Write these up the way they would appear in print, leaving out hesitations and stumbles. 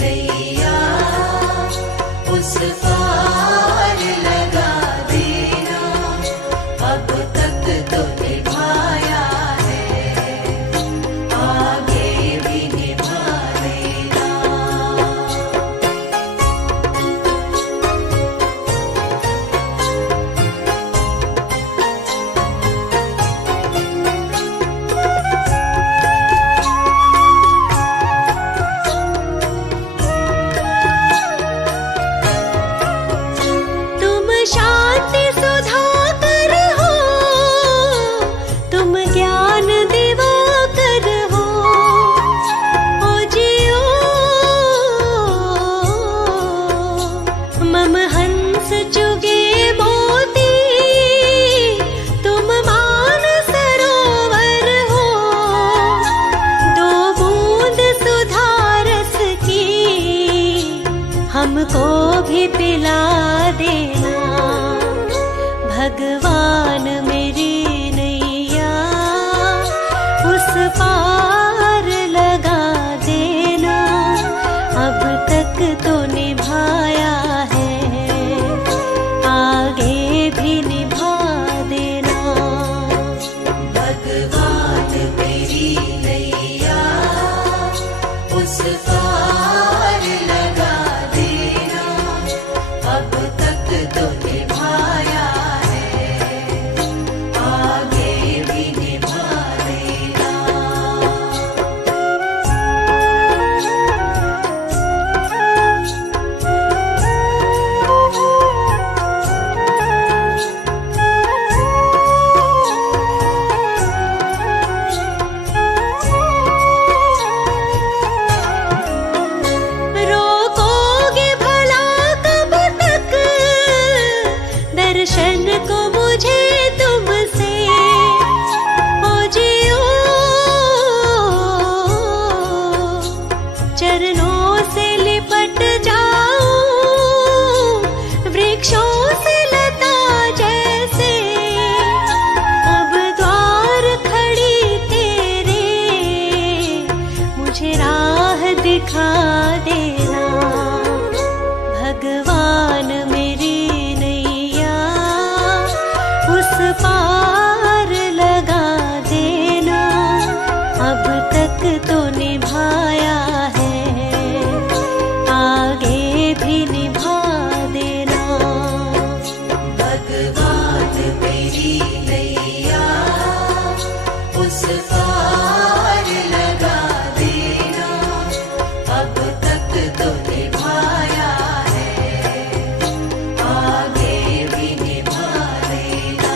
नैया उस पार लगा देना, अब तक तो निभाया है, आगे भी निभा देना। हमको भी पिला देना, भगवान मेरी नैया उस पार लगा देना, अब तक तो निभाया है, आगे भी निभा देना। भगवान मेरी नैया उस पार लगा देना, अब तक तो निभाया है, आगे भी निभा देना। रोकोगे भला कब तक दर्शन को मुझे तुमसे, ओ जियो चरणों से लिपट जाऊं, वृक्षों से लता जैसे, अब द्वार खड़ी तेरे, मुझे राह दिखा देना, भगवान मेरी नैया उस पार लगा देना, अब तक तो निभाया है, आगे भी निभा देना। भगवान मेरी नैया उस पार लगा देना, अब तक तो निभाया है, आगे भी निभा देना।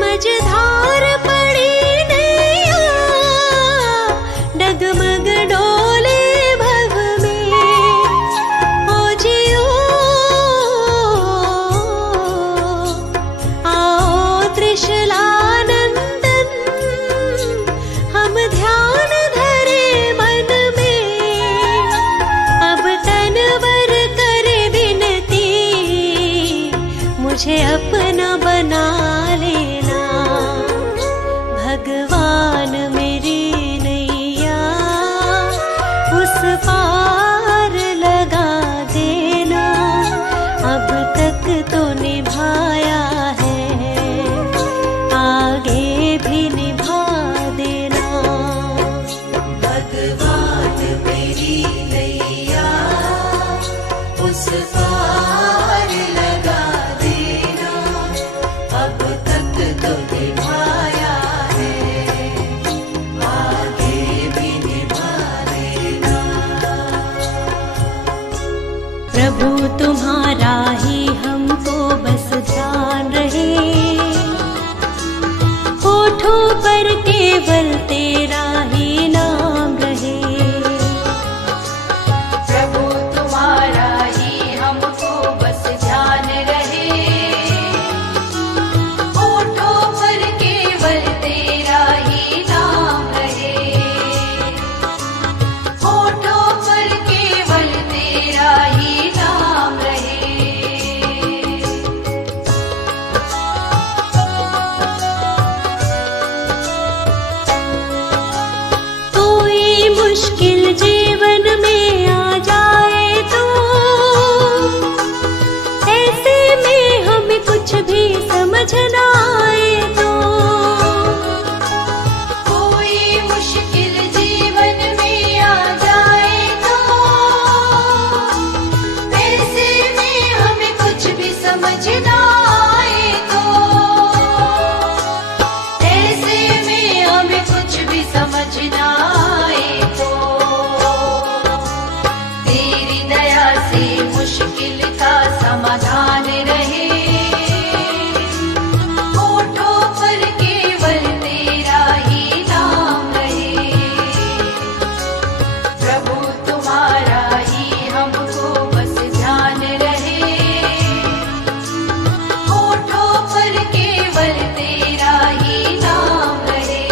मझधार पड़ी नैया डगमग डोले भव में, ओ जियो आओ त्रिशलानंदन, हम ध्यान धरे मन में, अब तनवर करे विनती, मुझे अपना बना लेना, भगवान मेरी नैया उस पार लगा देना, अब तक तो निभाया है, आगे भी निभा देना। भगवान मेरी नैया उस पार लगा देना, अब तक तो निभाया है, आगे भी निभा देना। प्रभु तुम्हारा ही हमको बस ध्यान रहे, होठों पर केवल तेरा ही नाम रहे। प्रभु तुम्हारा ही हमको बस ध्यान रहे, होठों पर केवल तेरा ही नाम रहे। मुश्किल जीवन में आ जाए तो ऐसे में हमें कुछ भी समझ ना आए तो कोई मुश्किल जीवन में आ जाए तो ऐसे में हमें कुछ भी समझ ना आए तो ऐसे में हमें कुछ भी समझ ना आए तो तेरी दया से मुश्किल का समाधान रहे होठों पर केवल तेरा ही नाम रहे प्रभु तुम्हारा ही हमको बस ध्यान रहे होठों पर केवल तेरा ही नाम रहे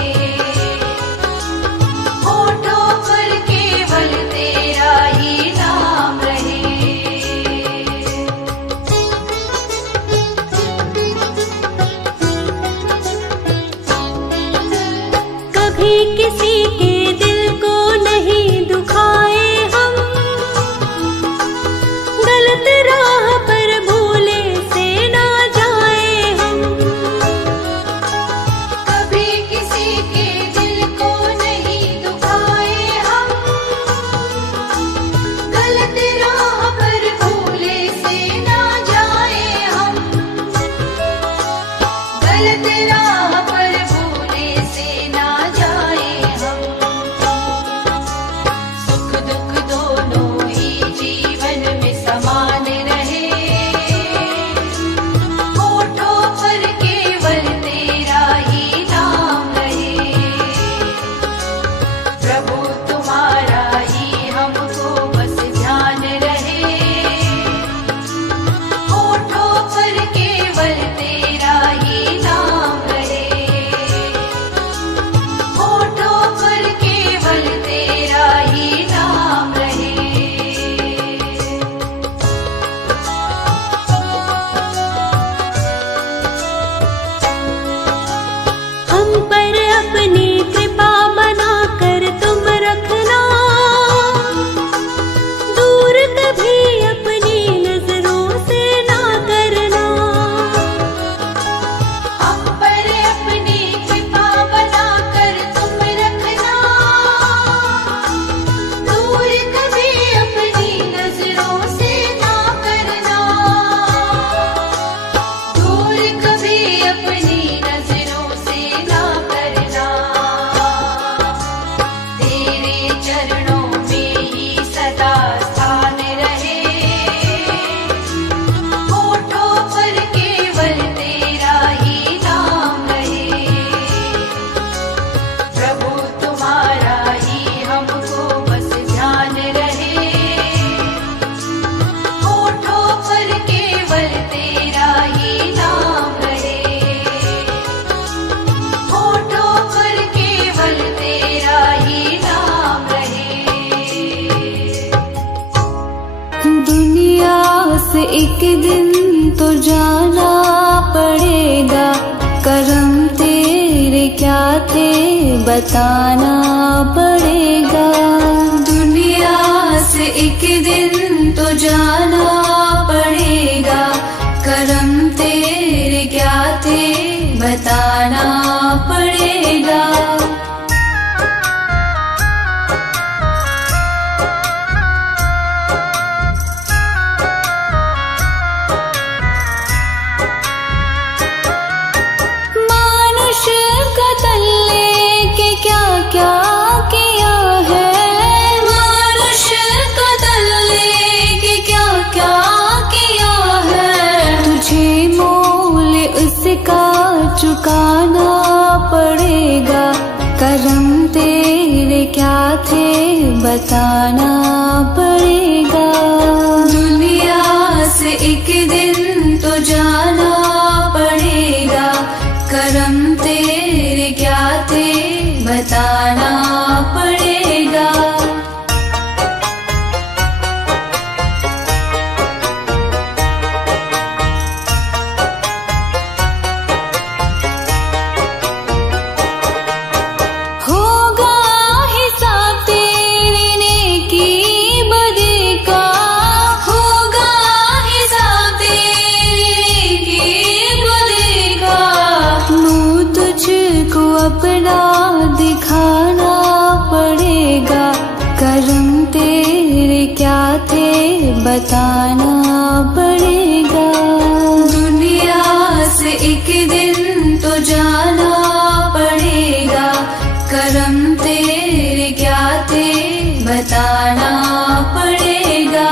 होठों पर केवल तेरा ही नाम रहे कभी किसी के दिल को नहीं दुखाए हम गलत राह पर भूले से ना जाए हम कभी किसी के दिल को नहीं दुखाए हम गलत राह पर भूले से ना जाए हम गलत राह पर भूले से ना जाए हम सुख दुख दोनों ही जीवन में समान रहे होठों पर केवल तेरा ही नाम रहे प्रभु तुम्हारा ही हमको बस ध्यान रहे होठों पर केवल तेरा ही नाम रहे होठों पर केवल तेरा ही नाम रहे हम पर अपनी कृपा बना कर तुम रखना दूर कभी अपनी नजरों से ना करना हम पर अपनी कृपा बना कर तुम रखना दूर कभी अपनी नजरों से ना करना दूर कभी अपनी नजरों से ना करना तेरे चरणों में ही सदा स्थान रहे होठों पर केवल तेरा ही नाम रहे प्रभु तुम्हारा ही हमको बस ध्यान रहे होठों पर केवल तेरा ही नाम रहे होठों पर केवल तेरा ही नाम रहे दुनिया से एक दिन तो जाना पड़ेगा करम तेरे क्या थे बताना पड़ेगा दुनिया से एक दिन तो जाना पड़ेगा करम तेरे क्या थे बताना पड़ेगा मानुष का तन लेके क्या क्या किया है मानुष का तन लेके क्या क्या किया है तुझे मोल उसका चुकाना पड़ेगा करम तेरे क्या थे बताना पड़ेगा दुनिया से एक दिन तो जाना पड़ेगा करम तेरे क्या थे बताना पड़ेगा होगा हिसाब तेरा बताना पड़ेगा। दुनिया से एक दिन तो जाना पड़ेगा, कर्म तेरे क्या थे बताना पड़ेगा।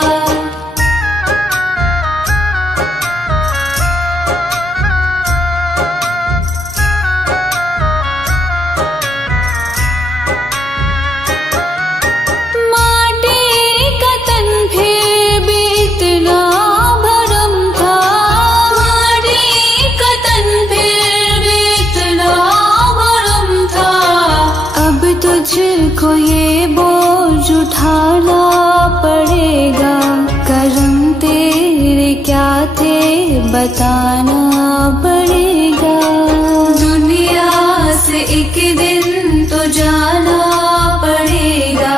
तुझको ये बोझ उठाना पड़ेगा, कर्म तेरे क्या थे बताना पड़ेगा। दुनिया से एक दिन तो जाना पड़ेगा,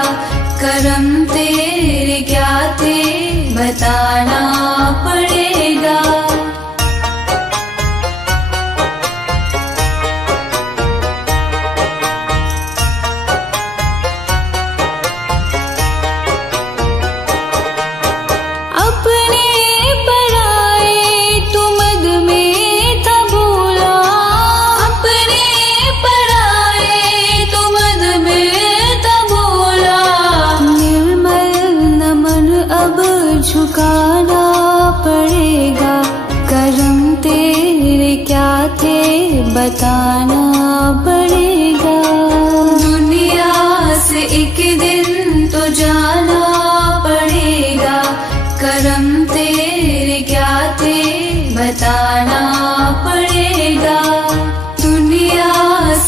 कर्म तेरे क्या थे बताना पड़ेगा। झुकाना पड़ेगा, कर्म तेरे क्या थे बताना पड़ेगा। दुनिया से एक दिन तो जाना पड़ेगा, कर्म तेरे क्या थे बताना पड़ेगा। दुनिया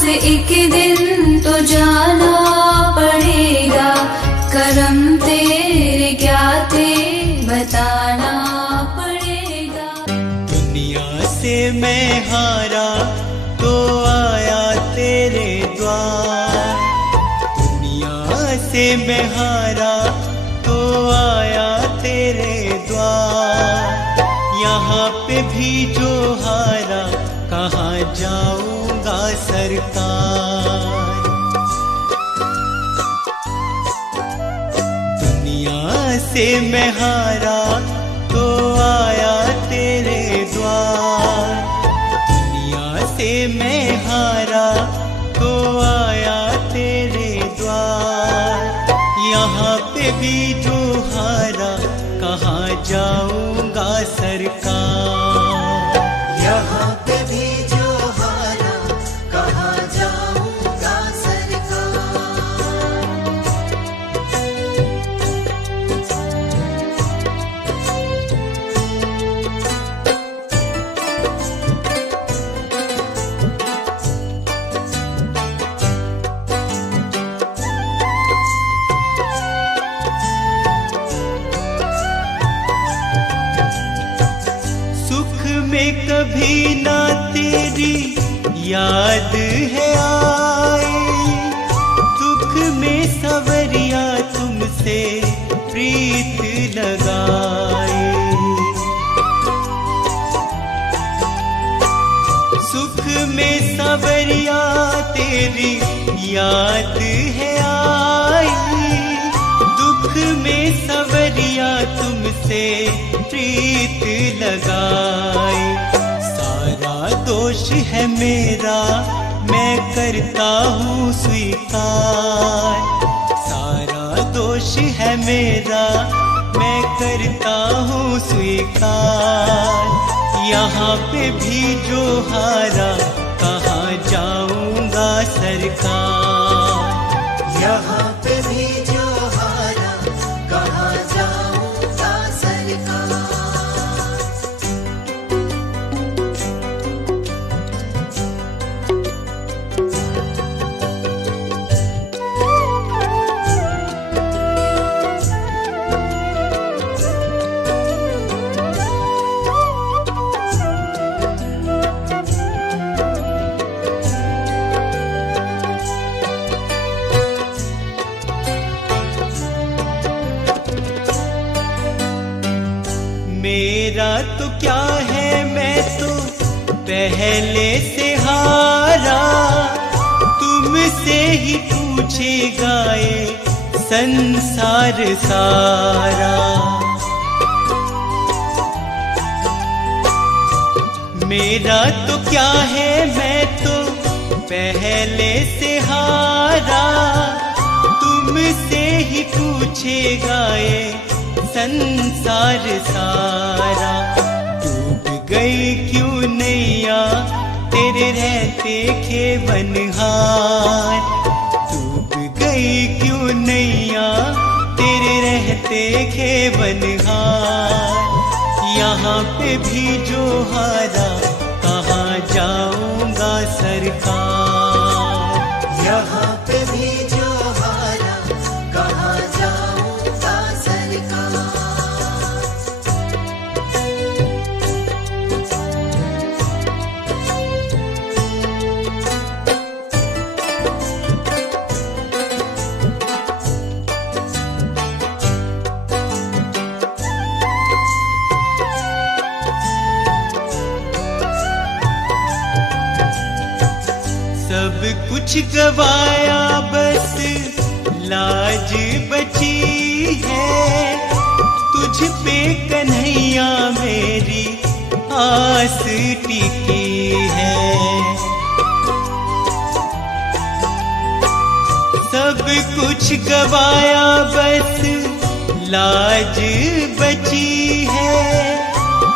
से एक दिन तो जाना पड़ेगा, कर्म तेरे क्या थे बताना पड़ेगा। दुनिया से मैं हारा तो आया तेरे द्वार, दुनिया से मैं हारा तो आया तेरे द्वार। यहाँ पे भी जो हारा कहाँ जाऊंगा सरकार। से मैं हारा तो आया तेरे द्वार, दुनिया से मैं हारा तो आया तेरे द्वार। यहाँ पे भी जो हारा कहाँ जाऊंगा सरकार। यहाँ पे भी जो हारा कहाँ जाऊंगा सरकार। कभी ना तेरी याद है आई, दुख में सवरिया तुमसे प्रीत लगाए। सुख में सवरिया तेरी याद है आई, दुख में सवरिया तुमसे प्रीत लगाए। दोष है मेरा मैं करता हूँ स्वीकार, सारा दोष है मेरा मैं करता हूँ स्वीकार। यहाँ पे भी जो हारा कहाँ जाऊंगा सरकार। यहाँ पे भी जो हारा कहाँ जाऊंगा सरकार। मेरा तो क्या है मैं तो पहले से हारा, तुमसे ही पूछेगा ये संसार सारा। मेरा तो क्या है, मैं तो पहले से हारा। तुमसे ही पूछेगा ये संसार सारा। डूब गई क्यों नैया तेरे रहते खेवनहार। डूब गई क्यों नैया तेरे रहते खेवनहार। यहाँ पे भी जो हारा कहाँ जाऊंगा सरकार। यहाँ पे भी जो हारा कहाँ जाऊंगा सरकार। सब कुछ गवाया बस लाज बची है। तुझ पे कन्हैया मेरी आस टिकी है। सब कुछ गवाया बस लाज बची है।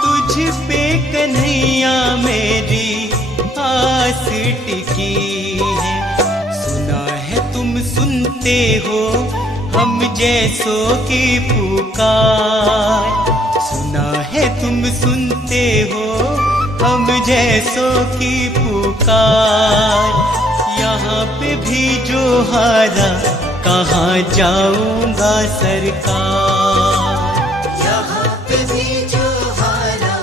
तुझ पे कन्हैया मेरी आस टिकी है। सुना है तुम सुनते हो हम जैसों की पुकार। सुना है तुम सुनते हो हम जैसों की पुकार। यहाँ पे भी जो हारा कहाँ जाऊंगा सरकार। यहाँ पे भी जो हारा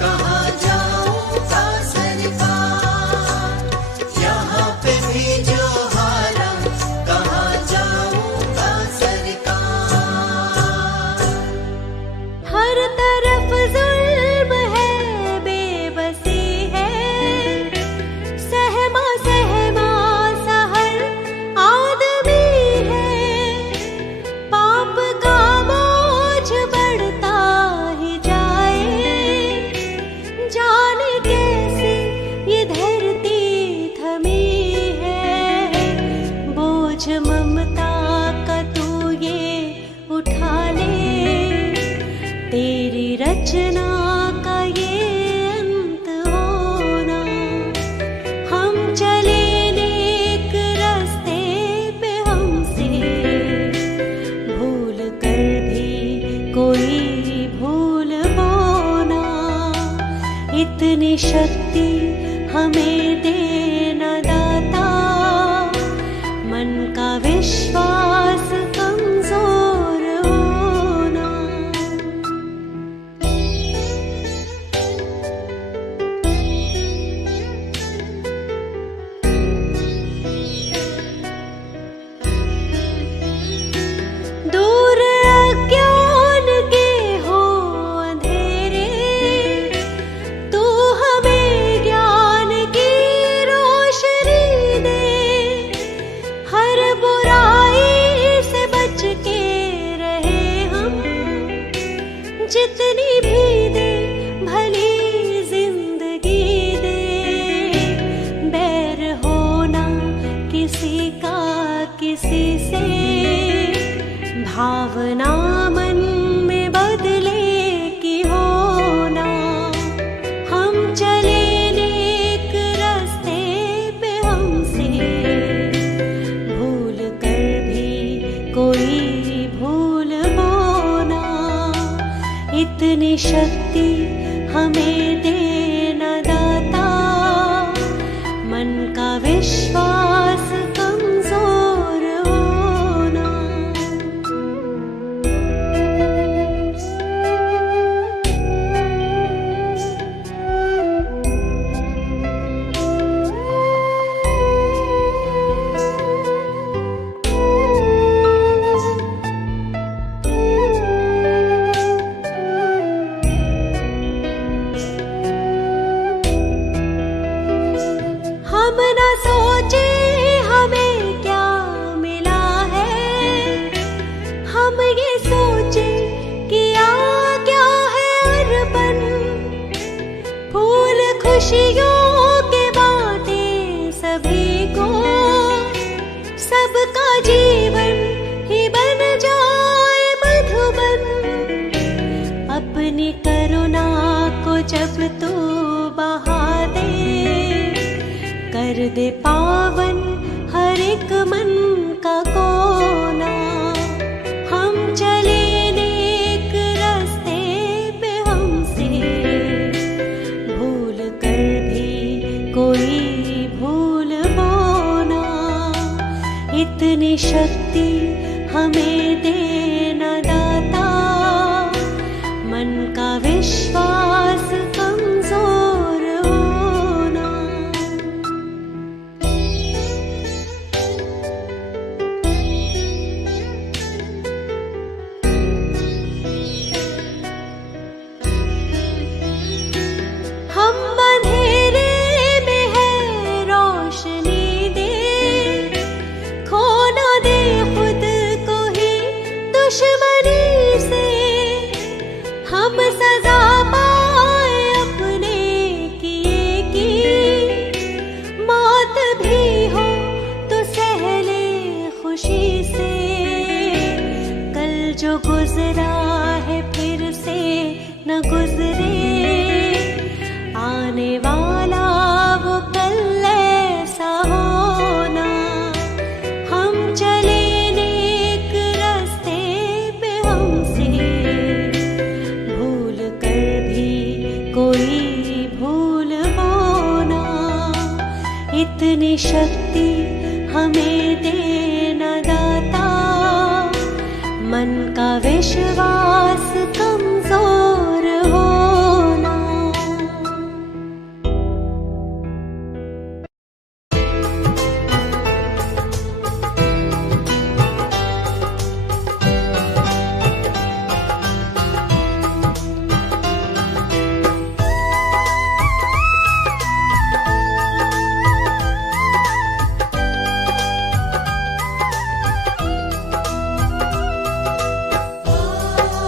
कहाँ जाऊंगा सरकार। यहाँ पे भी जो हारा कहाँ जाऊंगा सरकार। हर तरफ जुल्म है, बेबसी है। सहमा सहमा सा हर आदमी है। पाप का बोझ बढ़ता ही जाए। जाने कैसे ये धरती थमी है। बोझ ममता का तू ये उठा ले। तेरी रचना का ये अंत होना। हम चले नेक रास्ते पे, हमसे भूल कर भी कोई भूल होना। इतनी शक्ति हमें देना दाता। मन का विश्वास कमजोर होना। दूर अज्ञान के हो अंधेरे। तू हमें ज्ञान की रोशनी दे। हर बुराई से बच के रहे हम। जितनी भी दे भली जिंदगी दे। बैर होना किसी का किसी से। भावना मन में बदले की होना। हम चले नेक रास्ते पे, हमसे भूल कर भी कोई भूल होना। इतनी शक्ति हमें देना दाता। मन का विश्वास कमजोर होना। हम न सोचे खुशियों के बाटे सभी को, सबका जीवन ही बन जाए मधुबन। अपनी करुणा को जब तू बहा दे, कर दे पावन हर एक मन का कोना। हम चले नेक रास्ते पे, हमसे भूल कर भी कोई भूल होना। इतनी शक्ति हमें देना दाता, मन का विश्वास कमजोर होना। हम अंधेरे में है रोशनी दे, खो ना दे खुद को ही दुश्मनी से। हम सजा पाए अपने किए की, मौत भी हो तो सह ले खुशी से। कल जो गुजरा है फिर से न गुजरे, आने वाला वो कल ऐसा होना। हम चले नेक रास्ते पे, हमसे भूल कर भी कोई भूल होना। इतनी शक्ति हमें देना दाता, मन का विश्वास कमजोर होना। आ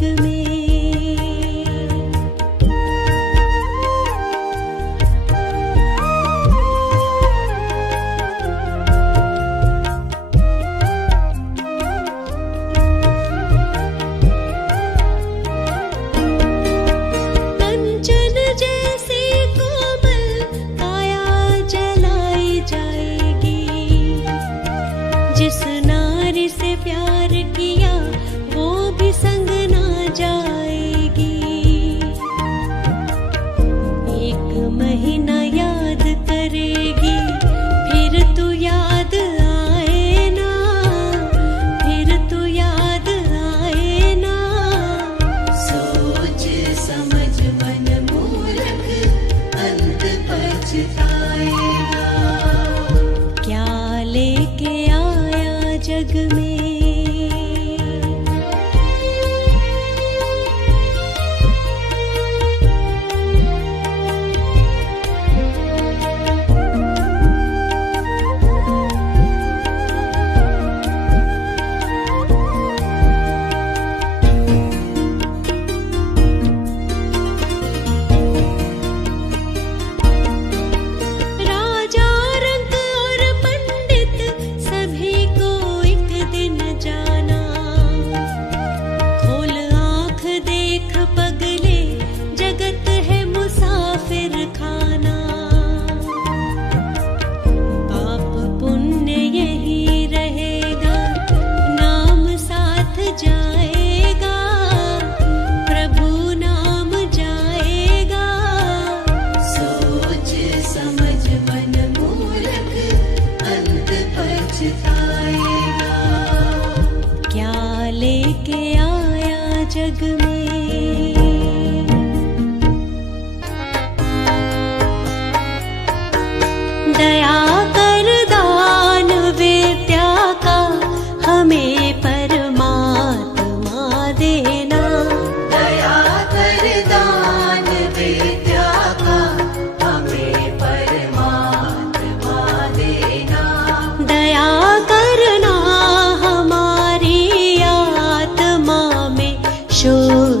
जग में। कंचन जैसी कोमल काया जलाई जाएगी, जिस नारी से प्यार किया वो भी संग ना जाएगी। एक महीना याद करेगी, फिर तू याद आए ना, फिर तू याद आए ना। सोच समझ मन मूर्ख अंत पछताएगा। क्या लेके आया जग में। राजा रंग और पंडित सभी को एक दिन जाना। खोल आँख देख पगले, जगत है मुसाफिर खाना। पाप पुण्य यही रहेगा, नाम साथ जाएगा, प्रभु नाम जाएगा। सोच समझ मन मूर्ख अंत पछताएगा। क्या लेके आया जग में। दया कर दान विद्या का हमें परमात्मा देना। दया कर दान विद्या का हमें परमात्मा देना। दया करना हमारी आत्मा में शोर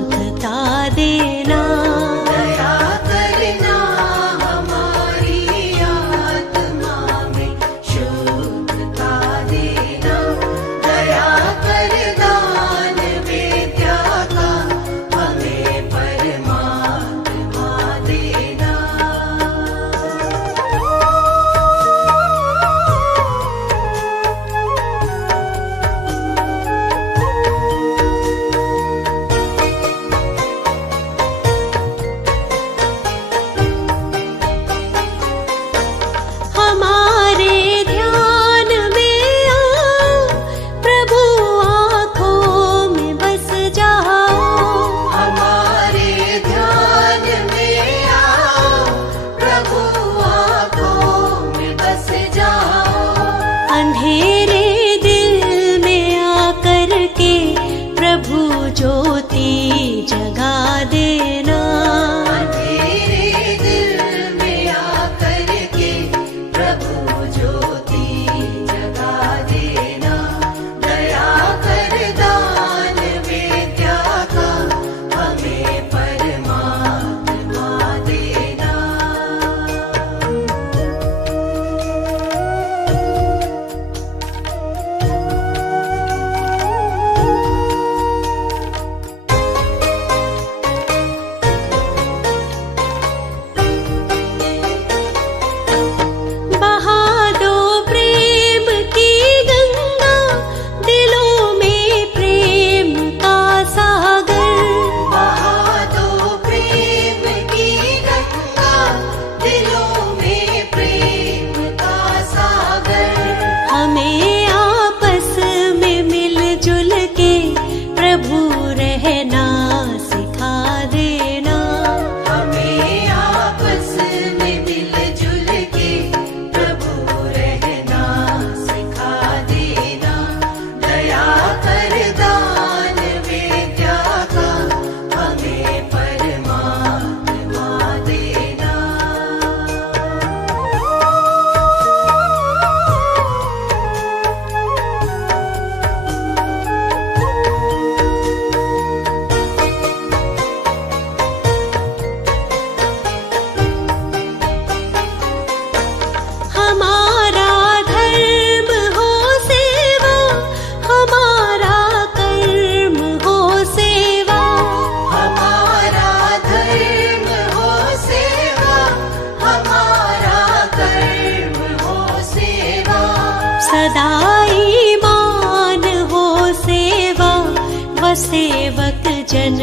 सेवक जन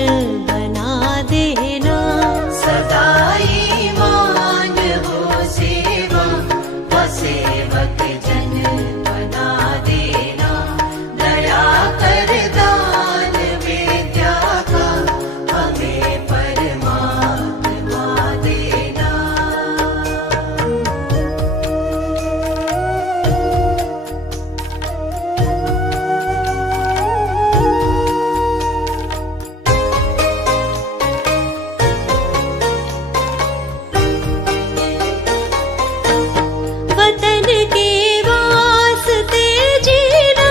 बना देना। सदाई मान हो सेवा व सेवक जन बना देना। दया कर दान विद्या का हमें परमात्मा देना। वतन के वास्ते जीना,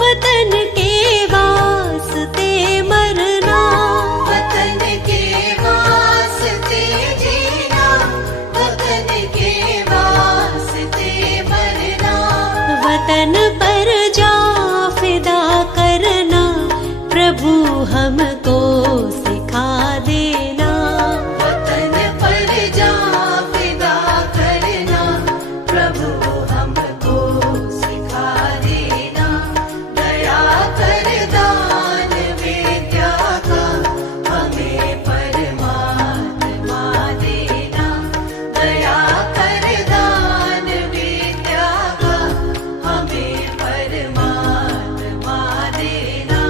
वतन के वास्ते मरना। वतन के वास्ते जीना, वतन के वास्ते मरना। वतन पर जा फिदा करना, प्रभु हमको सिखा देना। वतन पर जा फिदा करना, प्रभु हमको सिखा देना। दया कर दान विद्या का हमें परमात्मा देना। दया कर दान विद्या का हमें परमात्मा देना।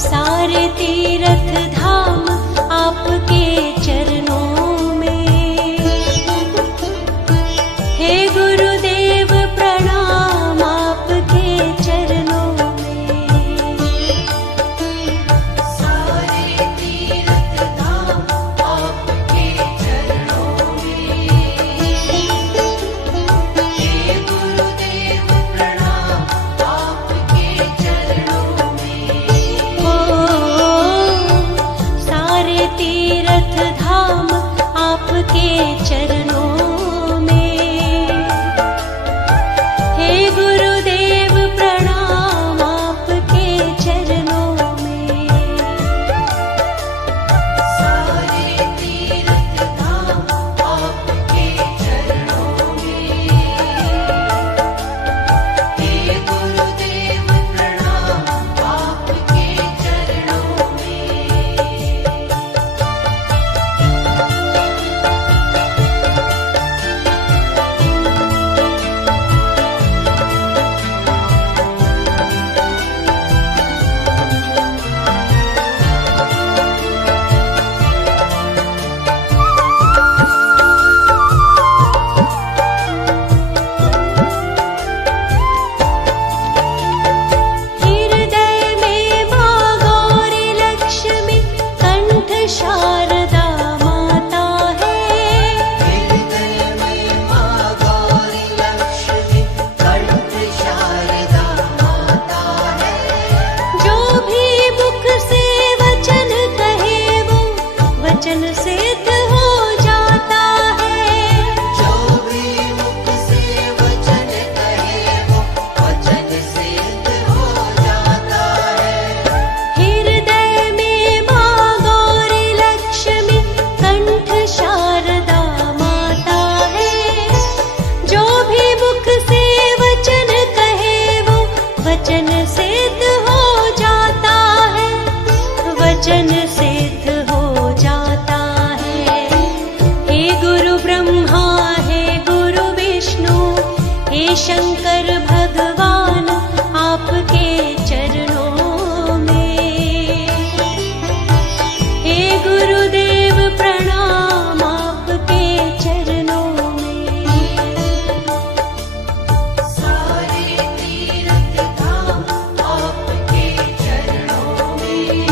सारे तीर्थ धाम आपके चरणों में। हे गुरुदेव प्रणाम आपके चरणों में। सारे तीर्थ धाम आपके चरणों में। हे गुरुदेव प्रणाम आपके चरणों में। सारे तीर्थ धाम आपके चरणों में। हे गुरुदेव प्रणाम आपके चरणों में। सारे तीर्थ धाम आपके चरणों में। हे गुरुदेव प्रणाम आपके चरणों में। हृदय में माँ गौरी लक्ष्मी कंठ शारदा माता है। हृदय में माँ गौरी लक्ष्मी कंठ शारदा माता है। जो भी मुख से वचन कहे वो वचन सिद्ध हो जाता है। जो भी मुख से वचन कहे वो वचन सिद्ध हो जाता है। हृदय में माँ गौरी लक्ष्मी कंठ शारदा माता है। जो भी मुख से वचन कहे वो वचन सिद्ध हो जाता है। वचन सिद्ध हो जाता है। हे गुरु ब्रह्मा हे गुरु विष्णु हे शंकर भगवान आपके चरणों में। हे गुरुदेव प्रणाम आपके चरणों में। सारे तीर्थ धाम आपके चरणों में।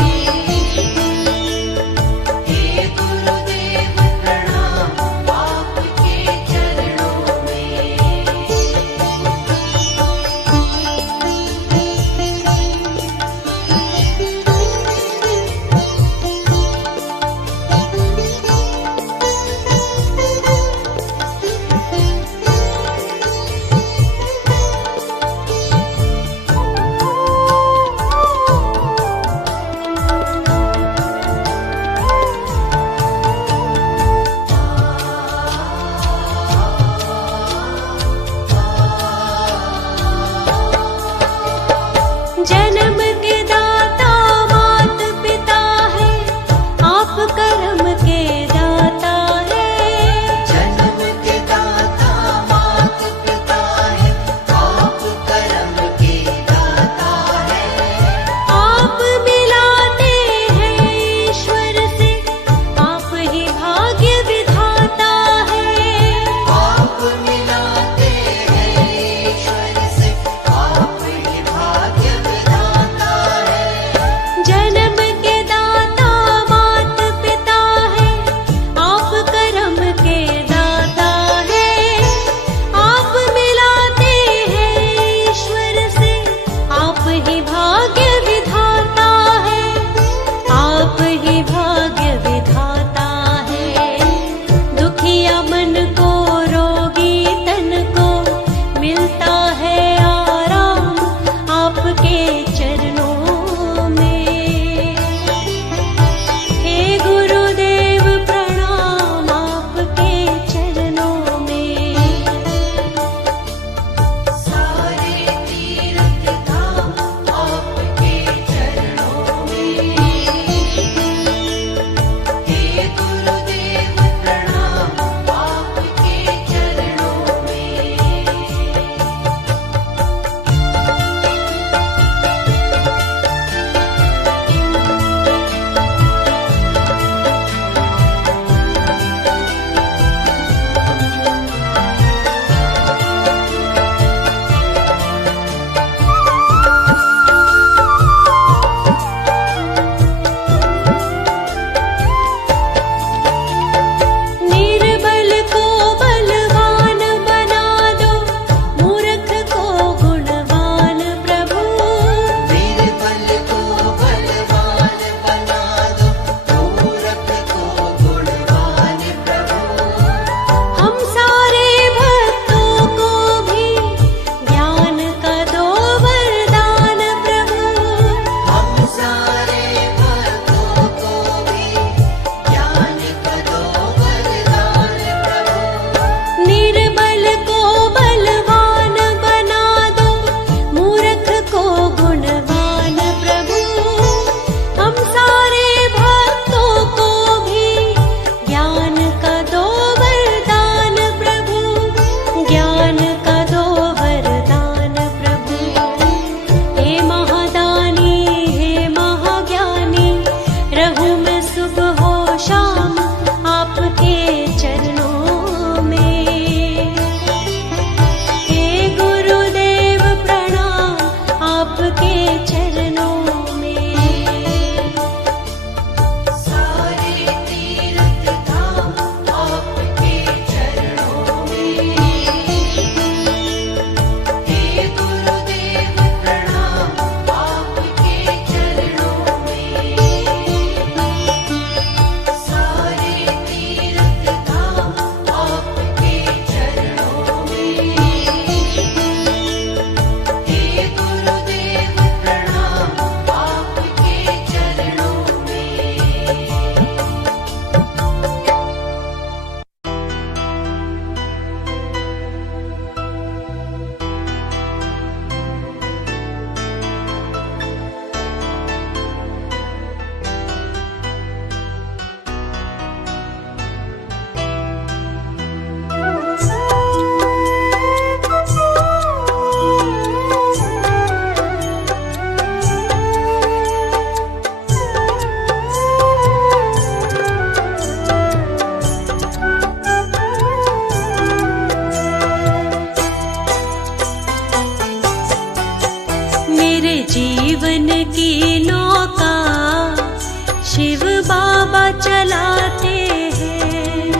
चलाते हैं,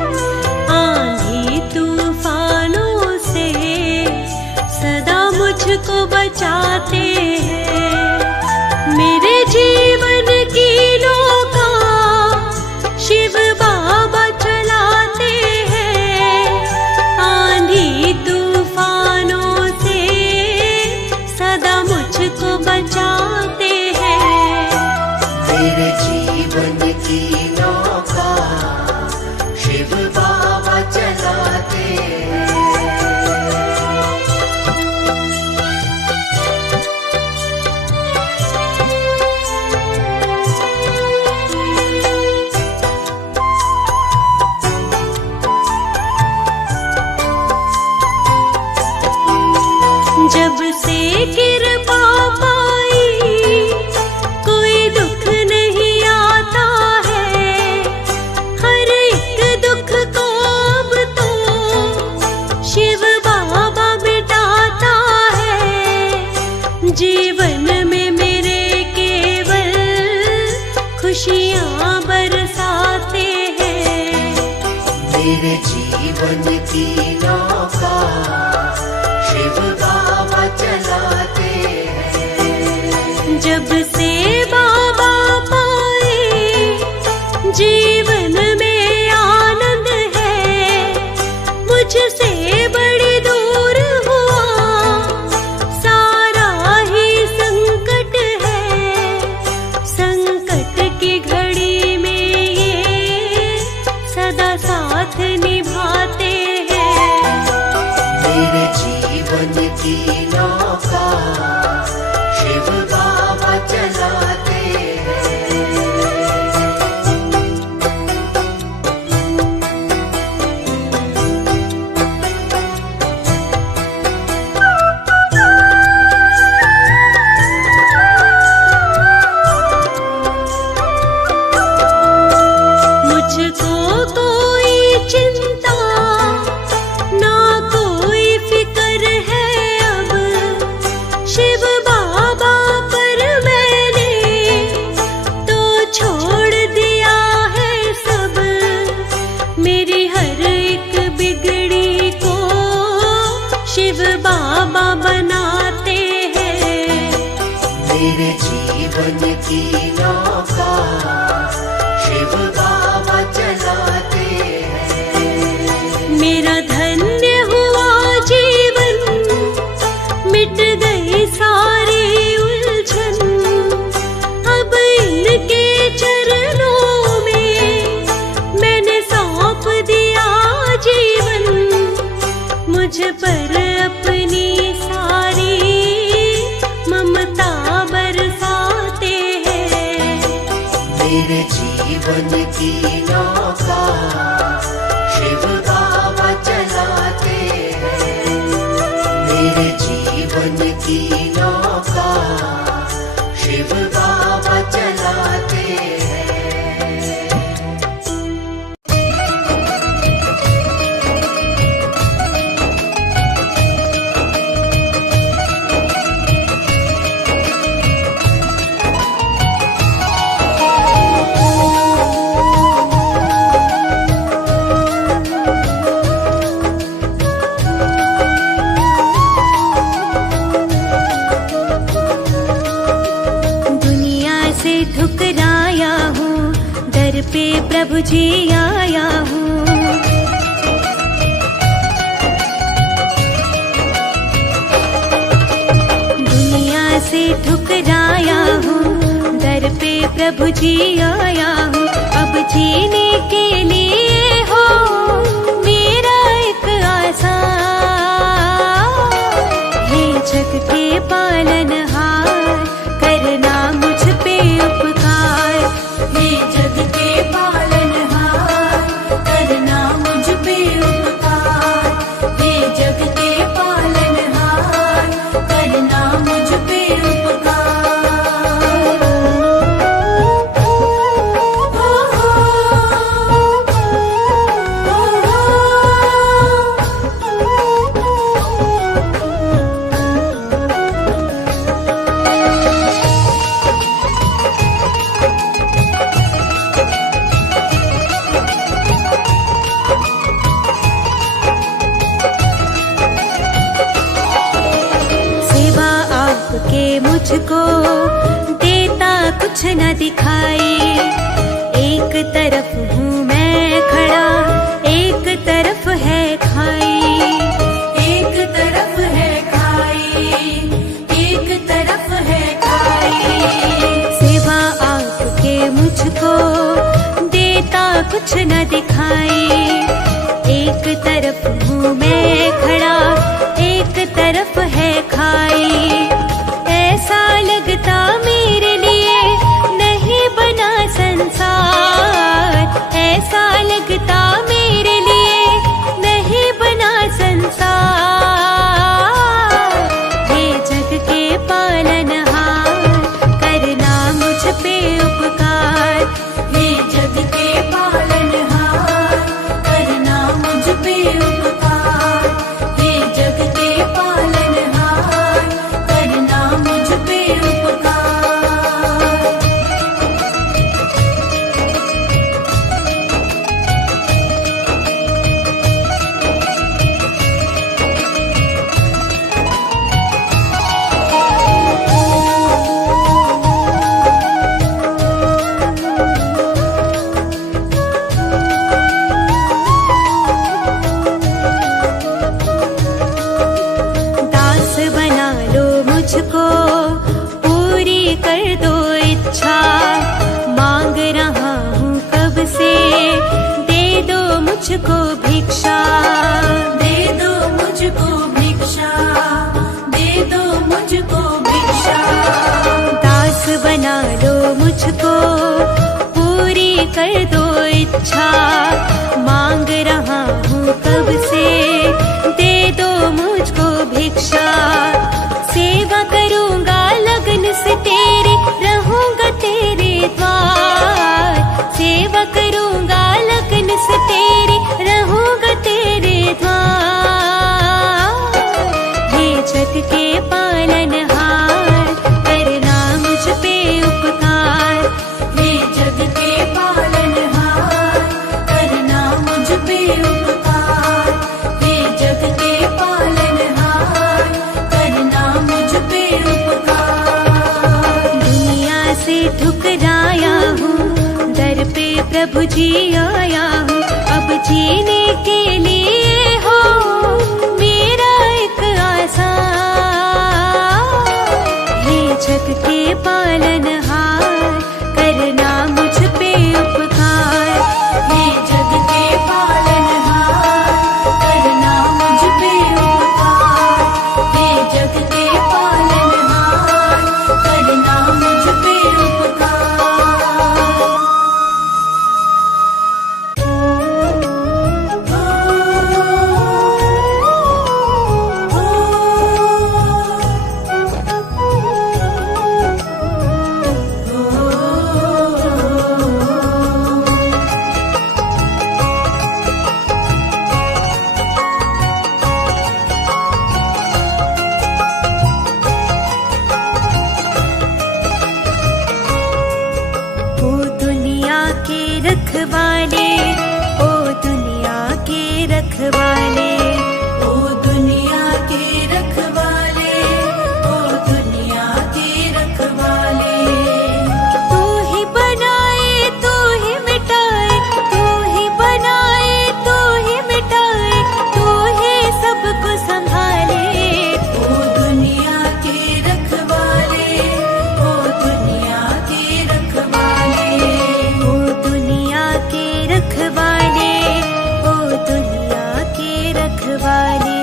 आंधी तूफानों से सदा मुझको बचाते हैं। मेरे जीवन की नौका शिव बाबा चलाते हैं, आंधी तूफानों से सदा मुझको बचाते हैं। मेरे जीवन की नौका शिव बाबा चलाते हैं। जब से कृपा पाई कोई दुख नहीं आता है, हर एक दुख को अब तो शिव बाबा मिटाता है। जीवन में मेरे केवल खुशियाँ बरसाते हैं। मेरे जीवन की नौका शिव बाबा चलाते हैं। जब से बाबा पाए जीवन में आनंद है, मुझसे बड़ी दूर हुआ सारा ही संकट है। संकट की घड़ी में ये सदा साथ निभाते हैं। मेरे जीवन की नौका शिव बाबा चलाते हैं। मुझको कोई चिंता ना कोई फिक्र है अब, शिव बाबा पर मैंने तो छोड़ दिया है सब। मेरी हर एक बिगड़ी को शिव बाबा बनाते हैं। मेरे जीवन की नौका शिव बाबा चलाते हैं। मेरा धन्य हुआ जीवन, मिट गई सारी उलझन। अब इनके चरणों में मैंने सौंप दिया जीवन। मुझ पर अपनी सारी ममता बरसाते हैं। मेरे जीवन की नौका शिव बाबा चलाते हैं। मेरे जीवन की नौका शिव बाबा चलाते हैं। ठुकराया हूँ, दर पे प्रभु जी आया हूँ। दुनिया से ठुकराया हूँ, दर पे प्रभु जी आया हूँ। अब जीने के लिए हो मेरा एक आसा, हे जग के पालनहार करना मुझ पे उपकार। हे जग के पालनहार करना मुझ पे उपकार। हे जग के पालनहार करना मुझ पे उपकार। मुझको, देता कुछ न दिखाई। एक तरफ हूँ मैं खड़ा, एक तरफ है खाई। एक तरफ है खाई, एक तरफ है खाई। सेवा आपके मुझको, देता कुछ न दिखाई। एक तरफ हूँ मैं खड़ा, एक तरफ है खाई। ऐसा लगता मेरे लिए नहीं बना संसार, ऐसा लगता मेरे लिए नहीं बना संसार। हे जग के पालनहार, करना मुझ पे उपकार। हे जग के पालनहार, करना मुझ पे उपकार। हे जग के पालनहार, करना मुझ पे उपकार। दास बना लो मुझको, पूरी कर दो इच्छा। मांग रहा हूँ कब से, दे दो मुझको भिक्षा। दे दो मुझको भिक्षा, दे दो मुझको भिक्षा। दास बना लो मुझको, पूरी कर दो इच्छा। मांग रहा हूँ कब से, दे दो मुझको भिक्षा। सेवा करूँगा लगन से तेरी, रहूँगा तेरे द्वार। सेवा करूँगा लगन से तेरी, रहूँगा तेरे द्वार। हे जग के पालनहार, करना मुझ पे उपकार। हे जग के पालनहार, करना मुझ पे उपकार। हे जग के पालनहार, करना मुझ पे उपकार। दुनिया से ठुकराया हूँ, दर पे प्रभु जी आया हूँ। अब जीने के लिए हो मेरा एक आसा। हे जग के पालनहार, करना मुझ पे उपकार। हे जग के पालनहार, करना मुझ पे उपकार। हे जग के पालनहार, करना मुझ पे उपकार। ओ दुनिया के रखवाले, ओ दुनिया के रखवाले। ओ दुनिया के रखवाले, ओ दुनिया के रखवाले। तू ही बनाए, तू ही मिटाए, तू ही बनाए, तू ही मिटाए, तू ही सबको संभाले। ओ दुनिया के रखवाले, ओ दुनिया के रखवाले। ओ दुनिया के रखवाले, ओ दुनिया के रखवाले।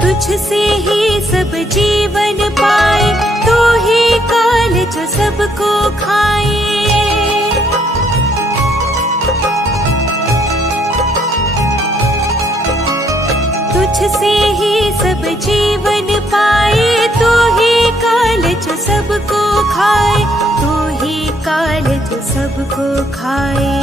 तुझसे ही सब जीवन पाए, तू ही काल जो सबको खाए। तुझसे ही सब जीवन पाए, तू ही काल जो सबको खाए, तू ही काल जो सबको खाए।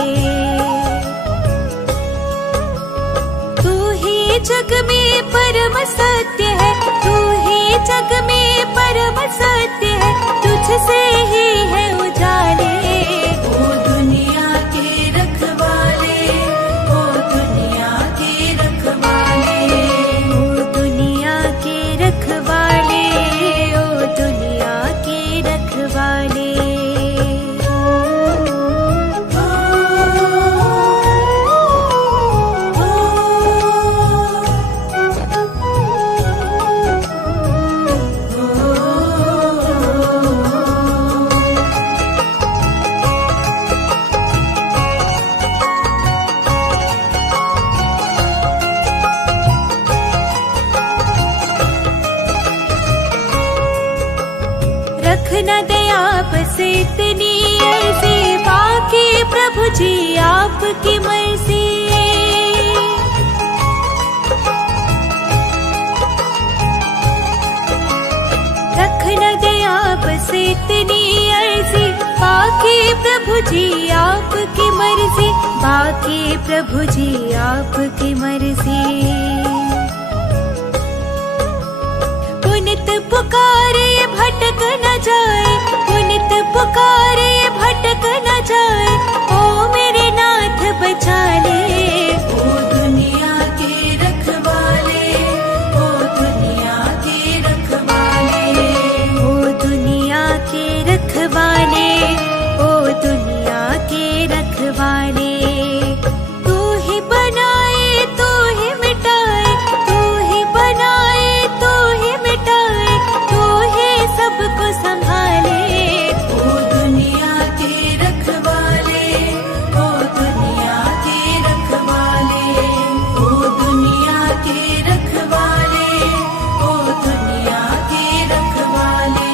तू ही जग में परम सत्य है, तू ही जग में परम सत्य है, तुझसे ही है उजाले। ओ दुनिया के रखवाले, ओ दुनिया के रखवाले, ओ दुनिया के रखवाले, ओ दुनिया के रखवाले। रखना दया बस इतनी अर्जी, बाकी प्रभु जी आपकी मर्जी। रखना दया बस इतनी अर्जी, बाकी प्रभु जी आपकी मर्जी, बाकी प्रभु जी आपकी मर्जी। पुनित पुकारे भटक न जाए, पुनित पुकारे भटक न जाए, ओ मेरे नाथ बचा ले। ओ दुनिया के रखवाले, ओ दुनिया के रखवाले, ओ दुनिया के रखवाले, ओ दुनिया के रखवाले। तू ही बनाए, तू ही मिटाए, तू ही बनाए, तू ही मिटाए, तू ही सबको संभाले। ओ दुनिया के रखवाले, ओ दुनिया के रखवाले, ओ दुनिया के रखवाले, ओ दुनिया के रखवाले।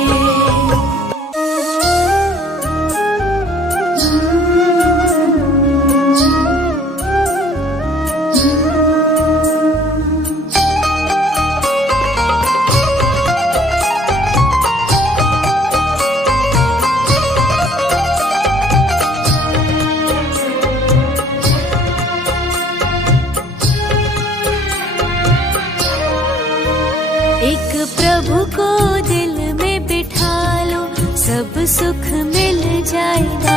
एक प्रभु को दिल में बिठा लो, सब सुख मिल जाएगा।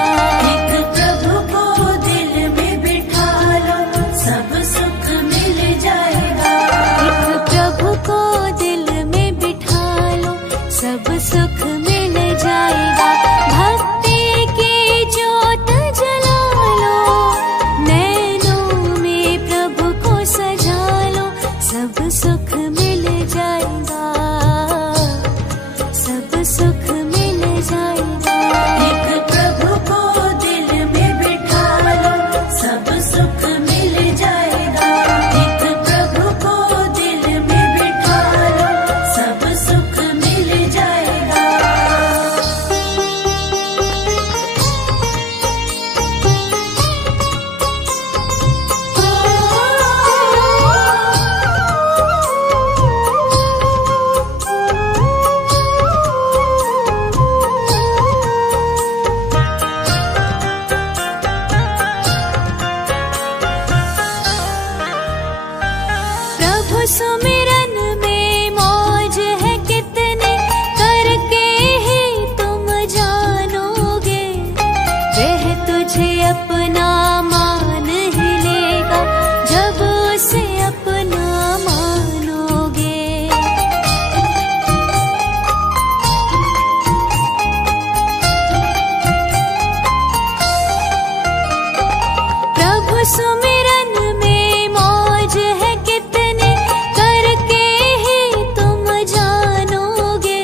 एक प्रभु को दिल में बिठा लो, सब सुख मिल जाएगा। एक प्रभु को दिल में बिठा लो, सब सुख मिल जाएगा। भक्ति की ज्योत जला लो, नैनों में प्रभु को सजा लो, सब सुख मिल जाएगा, सब सुख मिल जाएगा। एक प्रभु को दिल में बिठा लो, सब सुख मिल जाएगा। एक प्रभु को दिल में बिठा लो, सब सुख मिल जाएगा। प्रभु सुमिरन में मौज है कितने, करके ही तुम जानोगे। वह तुझे अपना मान ही लेगा, जब उसे अपना मानोगे। प्रभु सुमिरन में मौज है कितने, करके ही तुम जानोगे।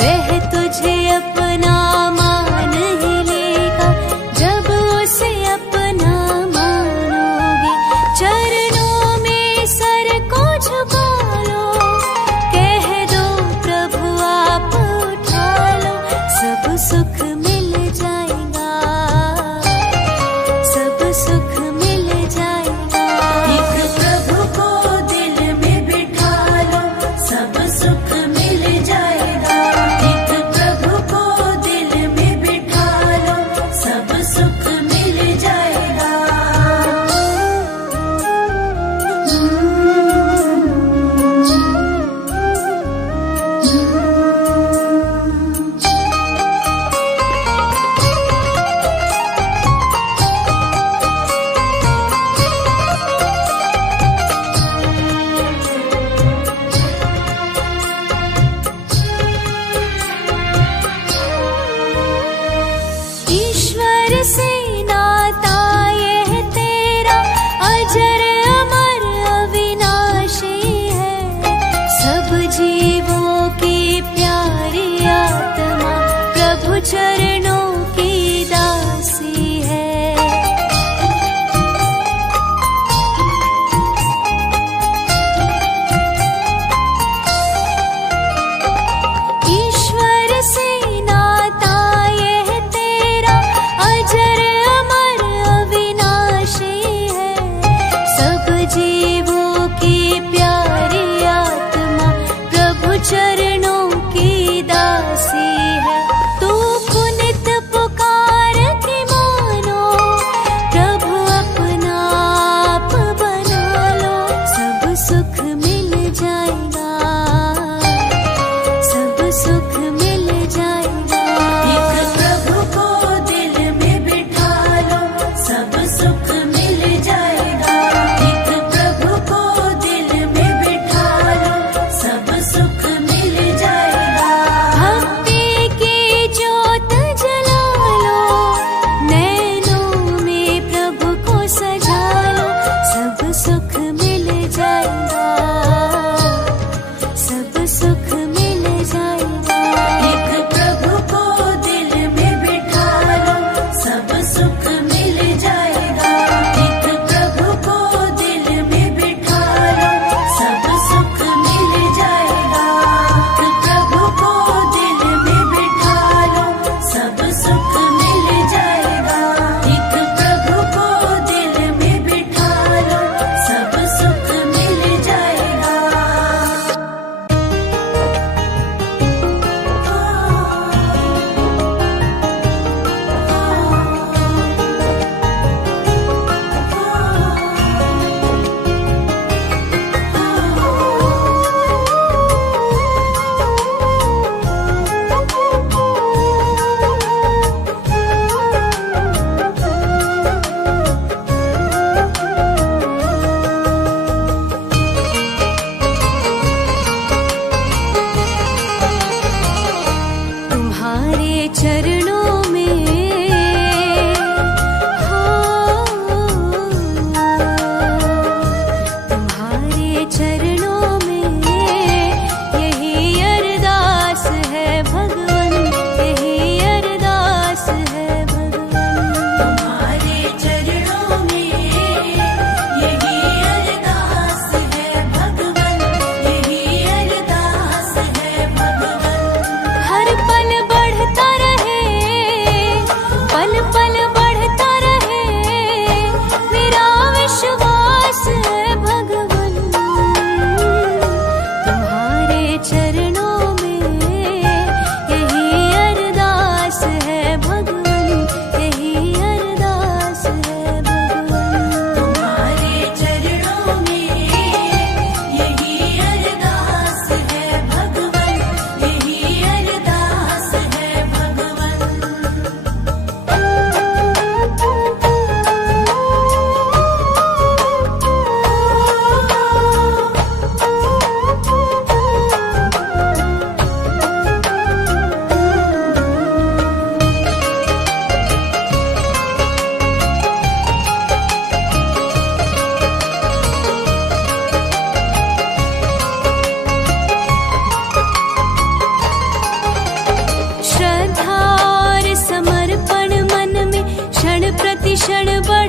वह तुझे अपना मान ही लेगा, जब उसे अपना मानोगे। चरणों में सर को झुका लो, कह दो प्रभु आप उठा लो, सब सुख मिल जाएगा, सब सुख मिल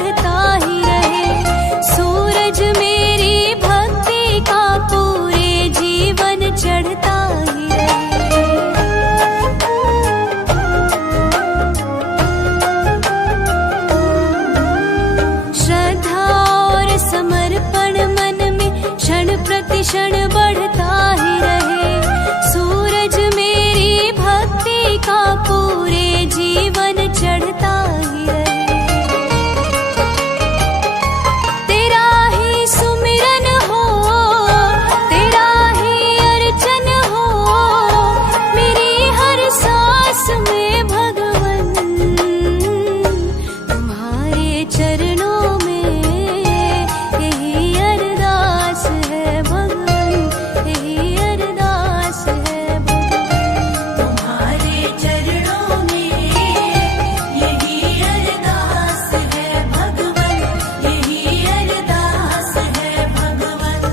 बढ़ता ही रहे। सूरज मेरी भक्ति का पूरे जीवन चढ़ता ही रहे। श्रद्धा और समर्पण मन में क्षण प्रति क्षण बढ़ता ही रहे। सूरज मेरी भक्ति का पूरे जीवन चढ़ता ही रहे। तेरा ही सुमिरन हो, तेरा ही अर्चन हो, मेरी हर सांस में भगवन। तुम्हारे चरणों में यही अरदास है भगवन, यही अरदास है भगवन। तुम्हारे चरणों में यही अरदास है भगवन, यही अरदास है भगवन।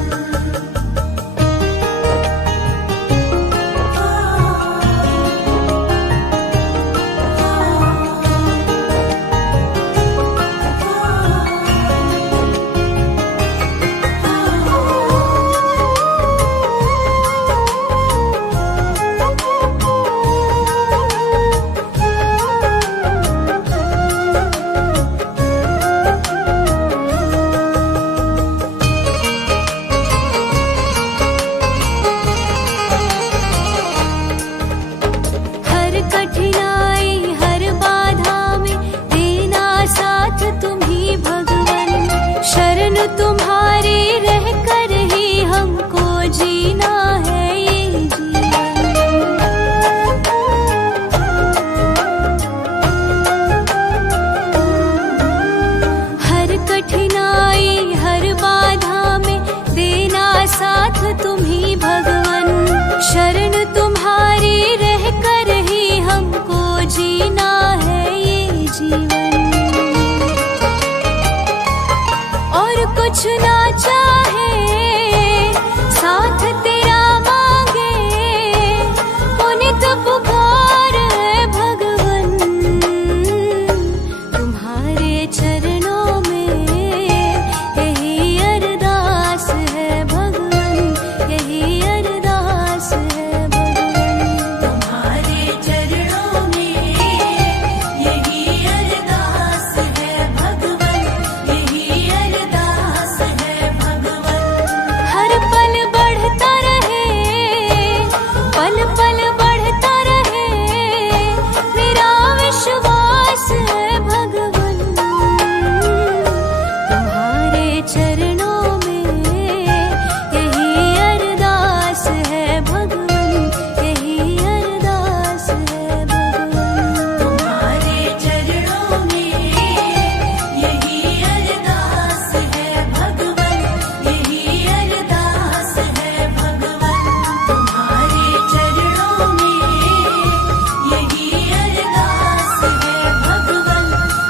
हर कठिनाई हर बाधा में देना साथ तुम ही भगवन। शरण तुम्हारी रह कर ही हमको जीना है ये जीवन। हर कठिनाई हर बाधा में देना साथ तुम ही भगवन। शरण तुम्हारी रह कर ही हमको जीना है ये जीवन। और कुछ ना चाहे साथ तेरा मांगे, पुनित पुकार है भगवन। तुम्हारे चरणों में यही अरदास है भगवन, यही अरदास है भगवन। तुम्हारे चरणों में यही अरदास है भगवन, यही अरदास है भगवन। हर पल बढ़ता रहे, पल पल बढ़ता रहे, मेरा विश्वास है भगवन। तुम्हारे चरणों में यही अरदास है भगवन, यही अरदास है भगवन। तुम्हारे चरणों में यही अरदास है भगवन, यही अरदास है भगवन। तुम्हारे चरणों में यही अरदास है भगवन,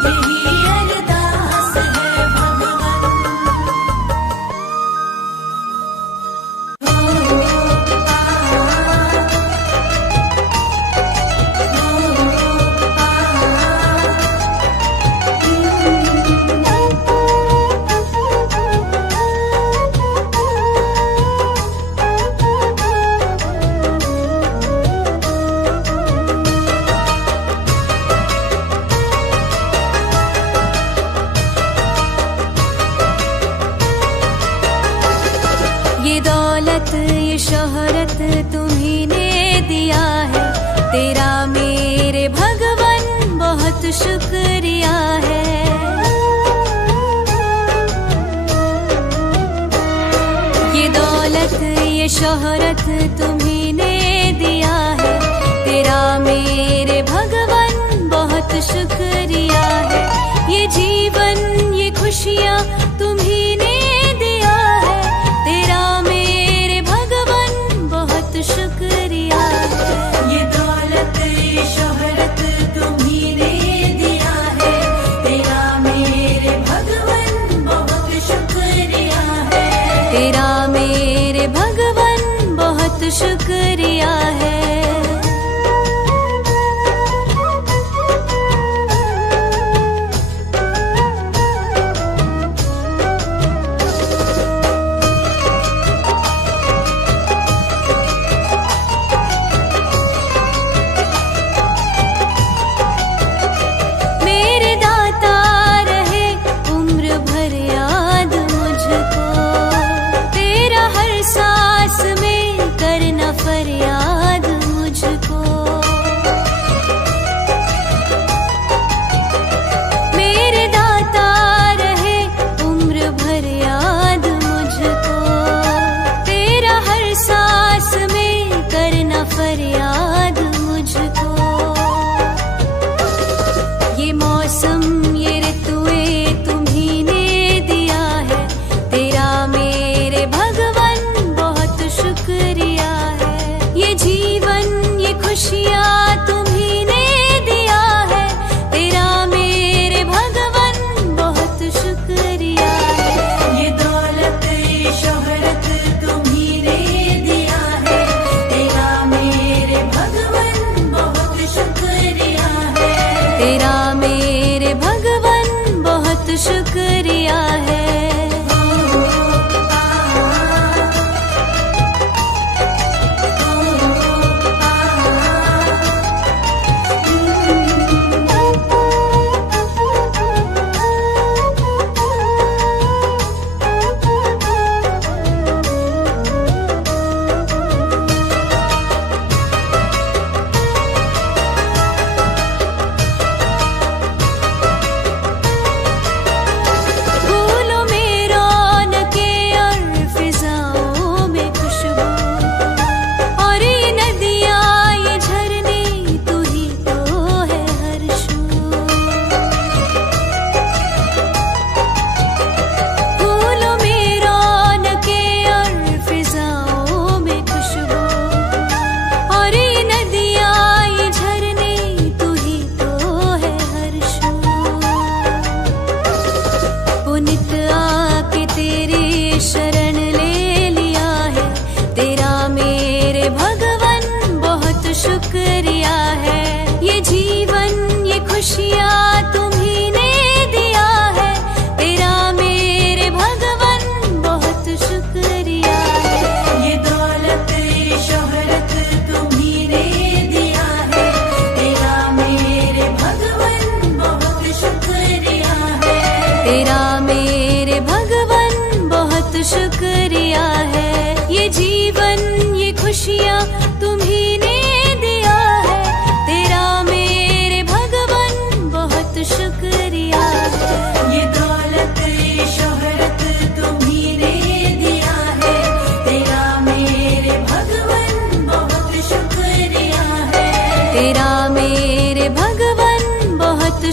यही अरदास है भगवन। ये दौलत ये शोहरत तुम्ही ने दिया है, तेरा मेरे भगवन बहुत शुक्रिया है। ये दौलत ये शोहरत तुम्ही ने दिया है, तेरा मेरे भगवन बहुत शुक्रिया है। ये जीवन ये खुशियाँ तुम्ही ने दिया है, तेरा मेरे भगवन बहुत शुक्रिया है। ये दौलत ये शोहरत तुम्ही ने दिया है, तेरा मेरे भगवन बहुत शुक्रिया है। तेरा मेरे भगवन बहुत शुक्रिया है।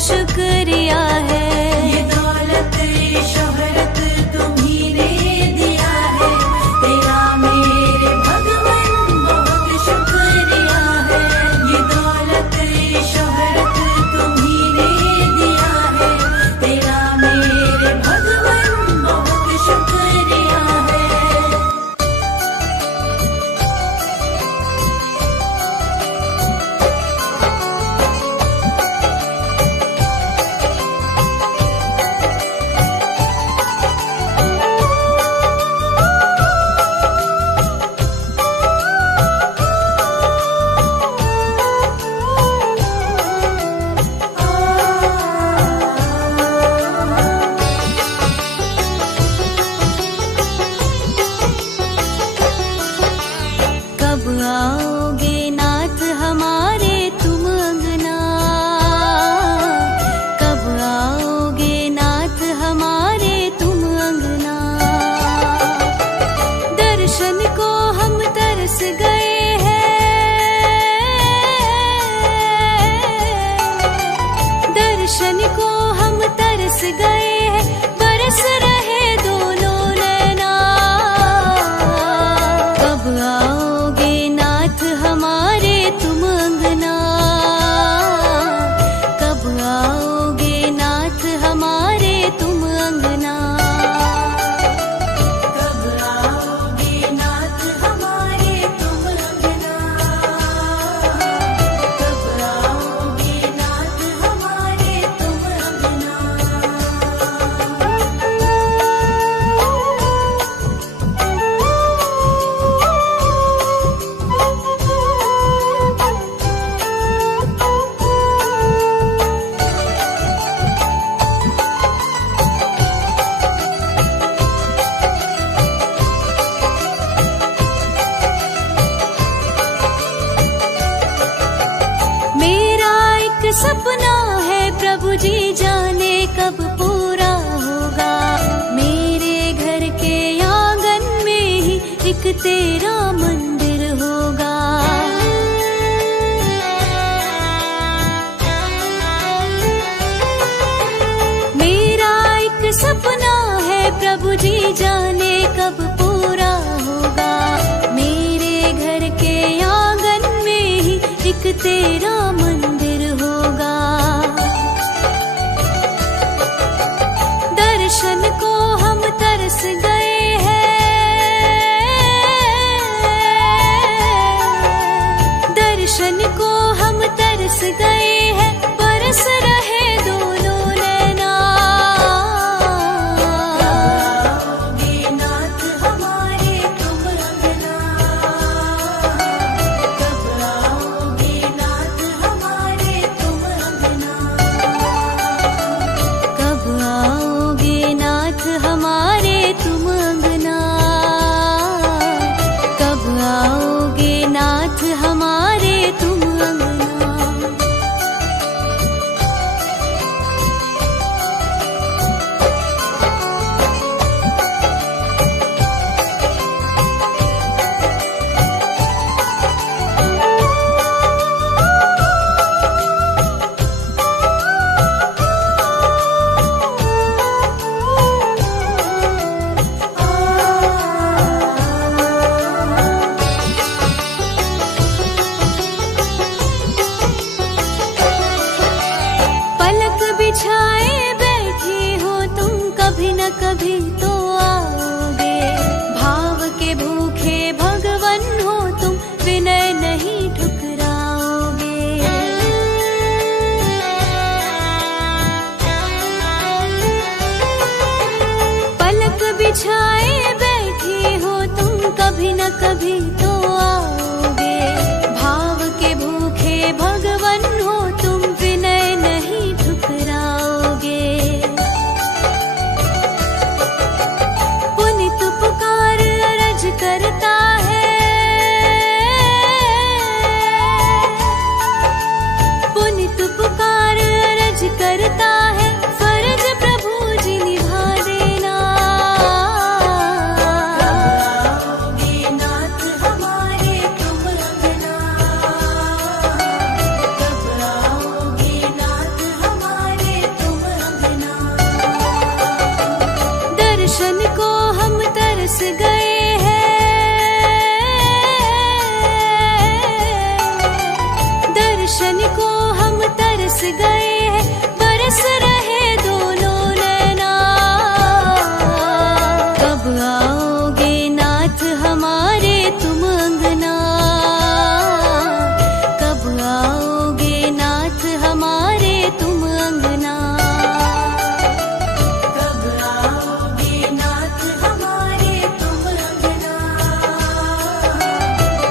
शुक्रिया है। ये दौलत ये शोहरत तुम्ही ने दिया है, तेरा मेरे भगवन बहुत शुक्रिया है। ये दौलत ये शोहरत तुम्ही ने दिया है, तेरा मेरे भगवन बहुत शुक्रिया है। कब आओगे नाथ हमारे तुम अंगना, कब आओगे नाथ हमारे तुम अंगना। दर्शन को हम तरस गए हैं, दर्शन को हम तरस गए हैं, बरस रहे दोनों नैना। कब आओगे नाथ हमारे तुम अंगना, कब आओगे नाथ हमारे तुम अंगना। कब आओगे नाथ हमारे तुम अंगना, कब आओगे नाथ हमारे तुम अंगना। मेरा एक सपना है प्रभु जी, जाने कब पूरा होगा। मेरे घर के आंगन में ही एक तेरा मंदिर होगा। मेरा एक सपना है प्रभु जी, जाने कब पूरा होगा। मेरे घर के आंगन में ही एक तेरा मंदिर होगा। दर्शन को हम तरस गए हैं, दर्शन को हम तरस गए हैं, बरस रहे दोनों नैना। आओगे नाथ हमारे तुम अंगना, कब आओगे नाथ हमारे तुम अंगना। कब आओगे नाथ हमारे तुम अंगना, कब आओगे नाथ हमारे तुम अंगना। पलक बिछाए बैठी हो तुम, कभी न कभी तो आओगे। भाव के भूखे भगवन हो तुम, विनय नहीं ठुकराओगे। पलक बिछाए बैठी हो तुम, कभी न कभी तो आओगे। भाव के भूखे भगवन हो तुम, विनय नहीं ठुकराओगे। दर्शन को हम तरस गए हैं, दर्शन को हम तरस गए हैं, बरस रहे दोनों नैना। कब आओगे नाथ हमारे तुम अंगना, कब आओगे नाथ हमारे तुम अंगना। कब आओगे नाथ हमारे तुम अंगना,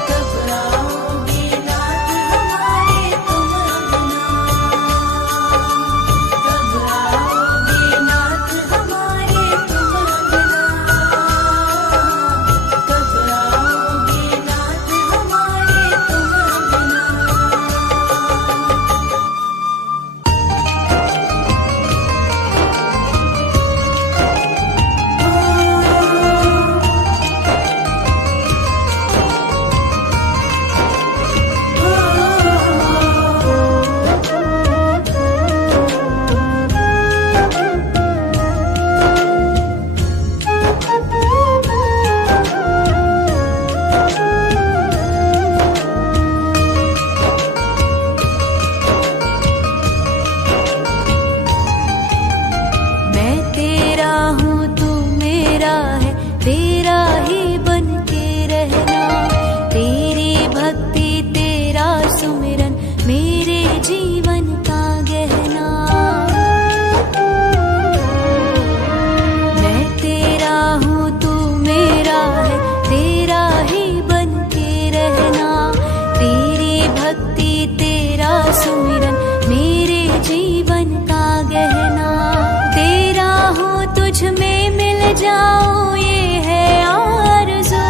कब आओगे नाथ हमारे तुम अंगना, कब आओगे नाथ हमारे तुम अंगना, कब आओगे नाथ हमारे तुम अंगना। मैं तेरा हूँ तू मेरा है, तेरा ही बन के रहना। तेरी भक्ति तेरा सुमिरन मेरे जीवन का गहना। मैं तेरा हूँ तू मेरा है, तेरा ही बन के रहना। तेरी भक्ति तेरा सुमिरन मेरे जीवन का गहना। तेरा हूँ तुझ में मिल जाऊं ये है आरज़ू,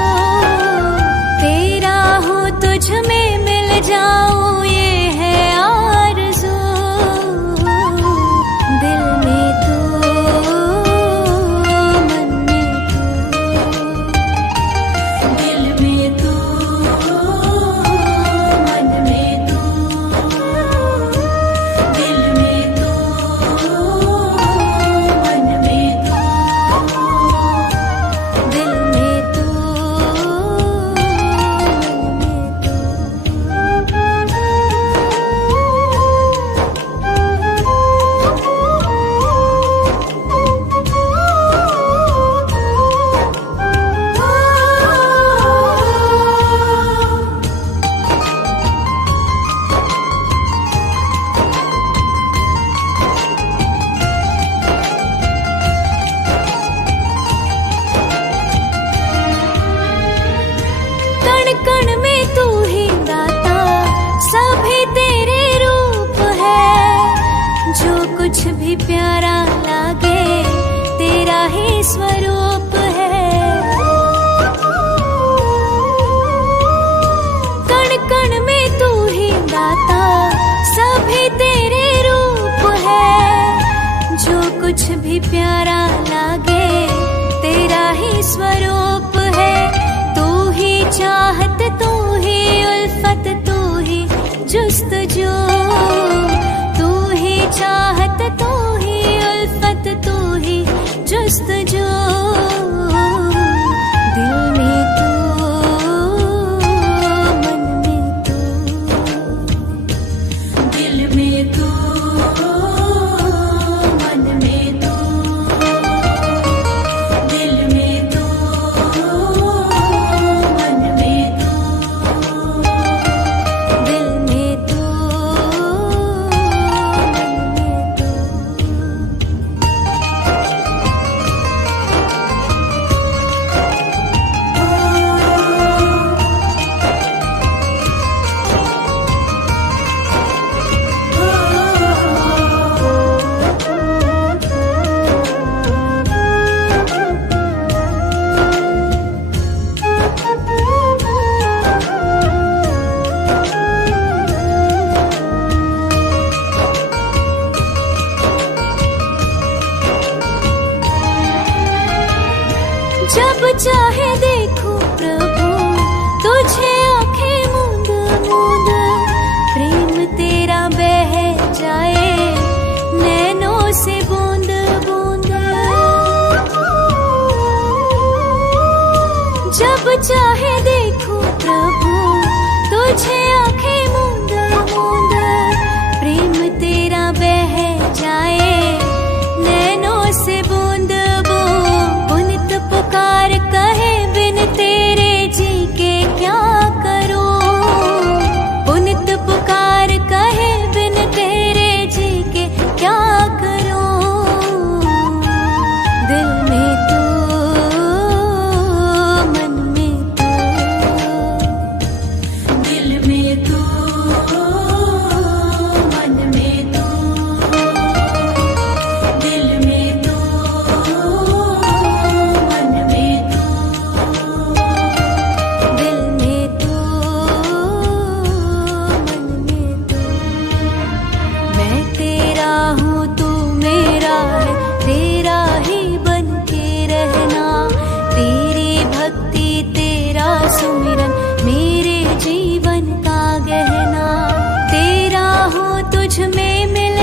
तेरा हूँ तुझ में मिल जाऊं ये है आरज़ू। दिल में तू, मन में तू, दिल में तू, मन में तू, दिल में तू, मन में तू, दिल में तू, कण कण में तू ही दाता, सभी तेरे रूप है। जो कुछ भी प्यारा लागे तेरा ही स्वरूप है। कण कण में तू ही दाता, सभी तेरे रूप है। जो कुछ भी प्यारा लागे तेरा ही स्वरूप है। तू ही चाहत, तू ही उल्फत, तू ही जुस्तजू। तू ही चाहत, तू ही उल्फत, तू ही जुस्तजू। दिल में तू, मन में तू, दिल में तू, मन में तू, दिल में तू, मन में तू, दिल में तू, जब चाहे देखो प्रभु तुझे आंखें मूंद मूंद, प्रेम तेरा बह जाए नैनों से बूंद बूंद।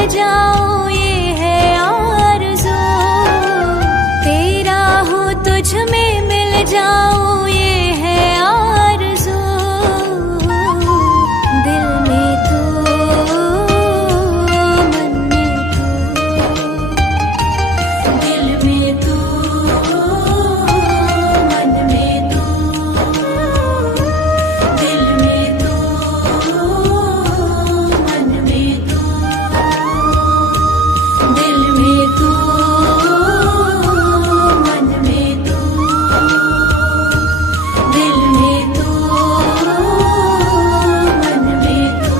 जाऊं ये है आरज़ू, तेरा हूँ तुझ में मिल जाऊं ये है आरज़ू। दिल में तू, मन में तू, दिल में तू, मन में तू, दिल में तू, मन में तू, दिल में तू, मन में तू, दिल में तू, मन में तू।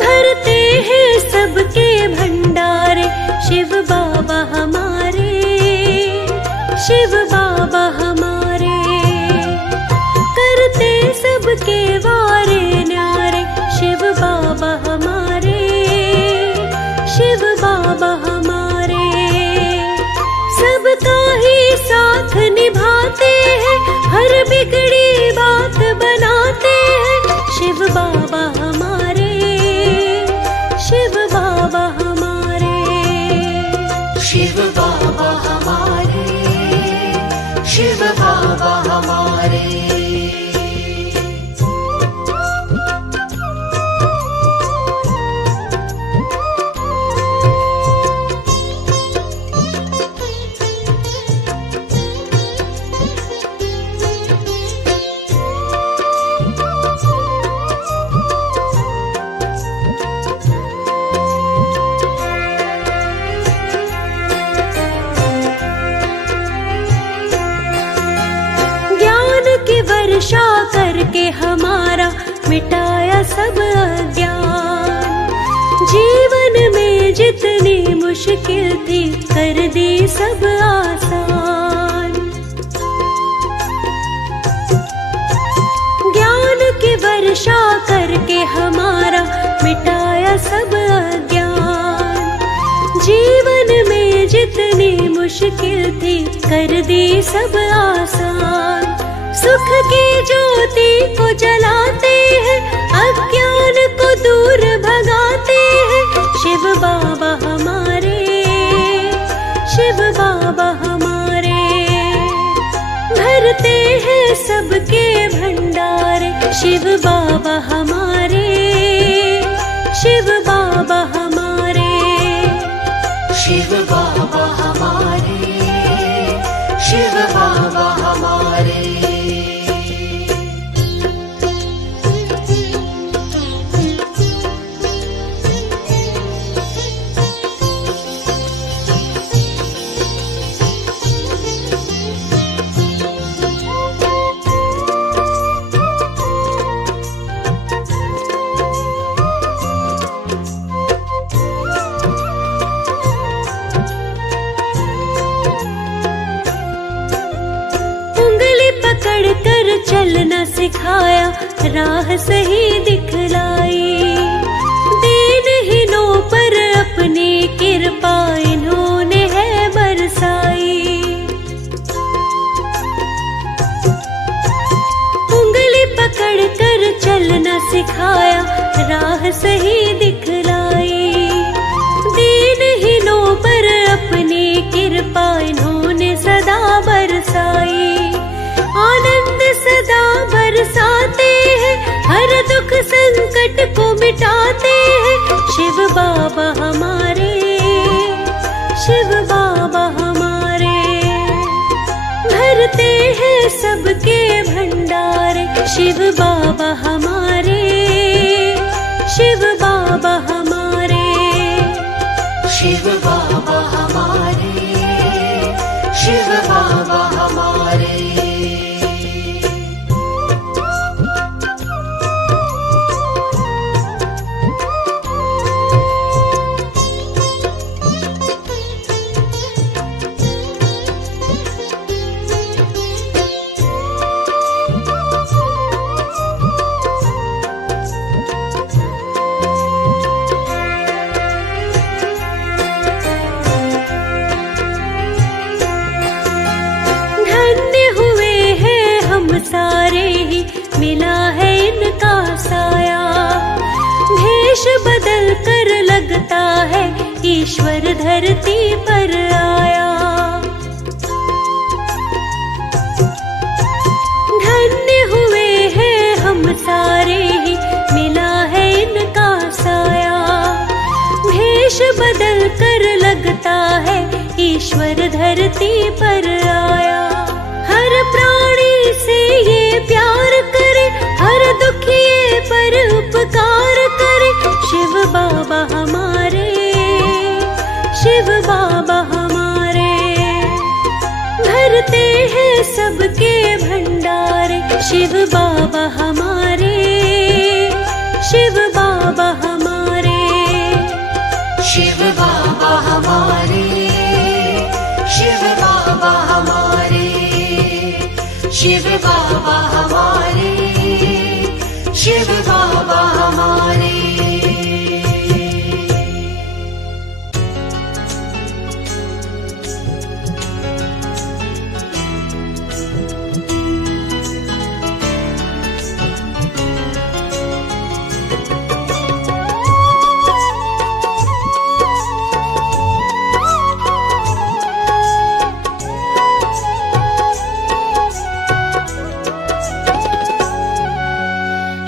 भरते हैं सबके भंडारे शिव बाबा हमारे, शिव बाबा हमारे। करते सबके वारे न्यारे शिव बाबा हमारे, शिव बाबा हमारे। सबका ही साथ निभाते हैं, हर बिगड़ी बात बनाते हैं शिव बाबा हमारे, शिव बाबा हमारे। शिव बाबा हमारे, शिव बाबा हमारे। ज्ञान की वर्षा करके हमारा मिटाया सब अज्ञान, जीवन में जितनी मुश्किल थी कर दी सब आसान। ज्ञान की वर्षा करके हमारा मिटाया सब अज्ञान, जीवन में जितनी मुश्किल थी कर दी सब आसान। सुख की ज्योति को जलाते हैं, अज्ञान को दूर भगाते हैं शिव बाबा हमारे, शिव बाबा हमारे। भरते हैं सबके भंडारे शिव बाबा हमारे, शिव बाबा हमारे। शिव बाबा हमारे, शिव बाबा हमारे। पकड़ कर चलना सिखाया, राह सही दिखलाई। दीनहीनों पर अपनी कृपा इन्होंने है बरसाई। उंगली पकड़ कर चलना सिखाया, राह सही दिखलाई। दीनहीनों पर अपनी कृपा इन्होंने सदा बरसाई। आनंद सदा बरसाते हैं, हर दुख संकट को मिटाते हैं शिव बाबा हमारे, शिव बाबा हमारे। भरते हैं सबके भंडारे शिव बाबा हमारे, शिव बाबा हमारे। शिव बाबा हमारे, शिव बाबा हमारे। सारे ही मिला है इनका साया। भेष बदल कर लगता है ईश्वर धरती पर आया। धन्य हुए हैं हम सारे ही मिला है इनका साया। भेष बदल कर लगता है ईश्वर धरती पर आया। हर प्राणी से ये प्यार करे, हर दुखिए पर उपकार करे। शिव बाबा हमारे, शिव बाबा हमारे, भरते हैं सबके भंडारे। शिव बाबा हमारे, शिव बाबा हमारे, शिव बाबा हमारे, शिव बाबा हमारे, शिव बाबा हमारे, शिव बाबा हमारे।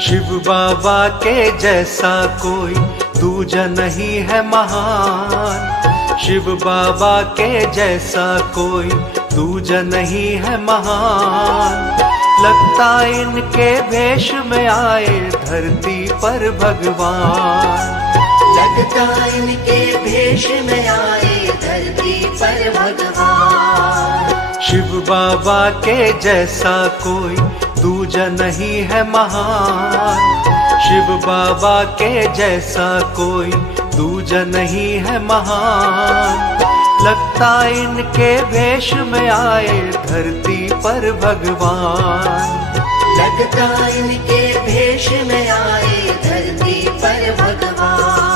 शिव बाबा के जैसा कोई दूजा नहीं है महान। शिव बाबा के जैसा कोई दूजा नहीं है महान। लगता इनके भेष में आए धरती पर भगवान। लगता इनके भेष में आए धरती पर भगवान। शिव बाबा के जैसा कोई दूजा नहीं है महान। शिव बाबा के जैसा कोई दूजा नहीं है महान। लगता इनके भेष में आए धरती पर भगवान। लगता इनके भेष में आए धरती पर भगवान।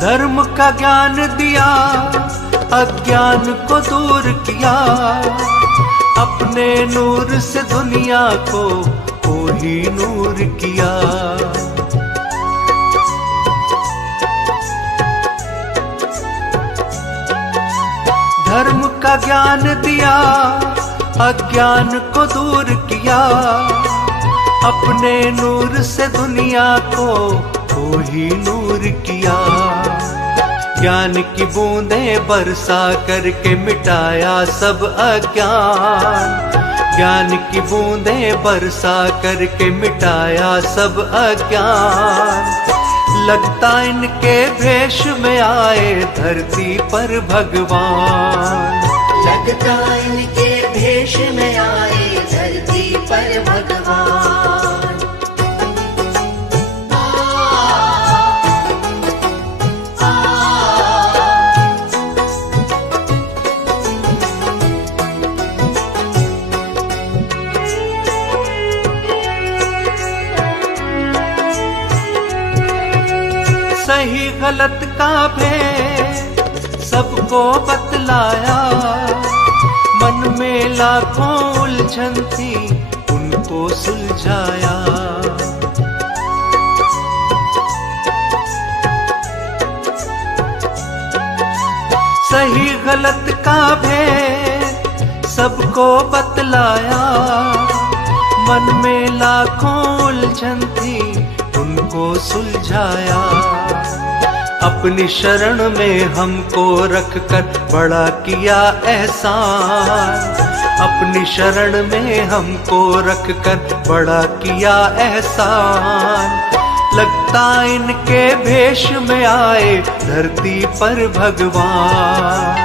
धर्म का ज्ञान दिया, अज्ञान को दूर किया। अपने नूर से दुनिया को ही नूर किया। धर्म का ज्ञान दिया, अज्ञान को दूर किया। अपने नूर से दुनिया को ही नूर किया। ज्ञान की बूंदें बरसा करके मिटाया सब अज्ञान। ज्ञान की बूंदें बरसा करके मिटाया सब अज्ञान। लगता इनके भेष में आए धरती पर भगवान। लगता इनके भेष में आए धरती पर भगवान। सही गलत का भेद सबको बतलाया। मन में लाखों उलझन थी उनको सुलझाया। सही गलत का भेद सबको बतलाया। मन में लाखों उलझन थी उनको सुलझाया। अपनी शरण में हमको रखकर बड़ा किया एहसान। अपनी शरण में हमको रखकर बड़ा किया एहसान। लगता इनके भेष में आए धरती पर भगवान।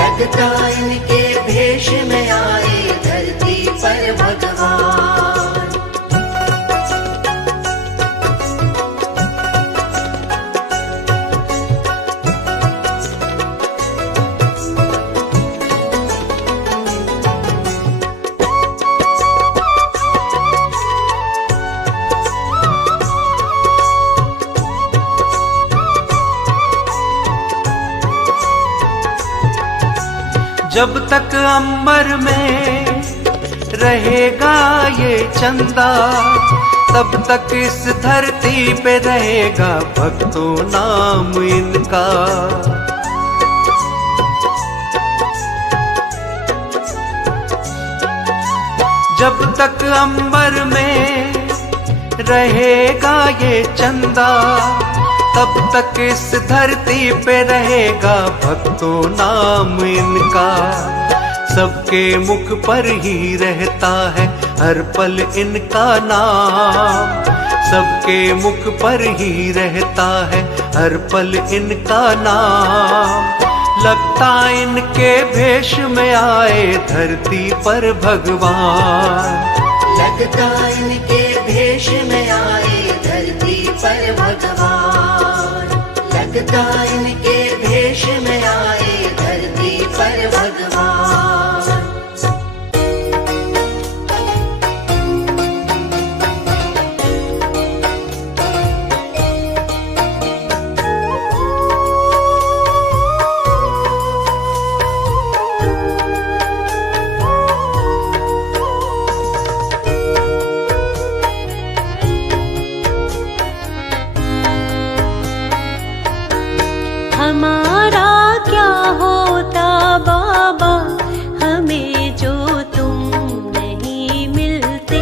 लगता इनके भेष में आए धरती पर भगवान। जब तक अंबर में रहेगा ये चंदा, तब तक इस धरती पे रहेगा भक्तों नाम इनका। जब तक अंबर में रहेगा ये चंदा, तब तक इस धरती पे रहेगा भक्तों नाम इनका। सबके मुख पर ही रहता है हर पल इनका नाम, सबके मुख पर ही रहता है हर पल इनका नाम। लगता इनके भेष में आए धरती पर भगवान, लगता इनके भेष में आए धरती पर भगवान, लगता इनके भेष में आए धरती पर भगवान। हमारा क्या होता बाबा हमें जो तुम नहीं मिलते,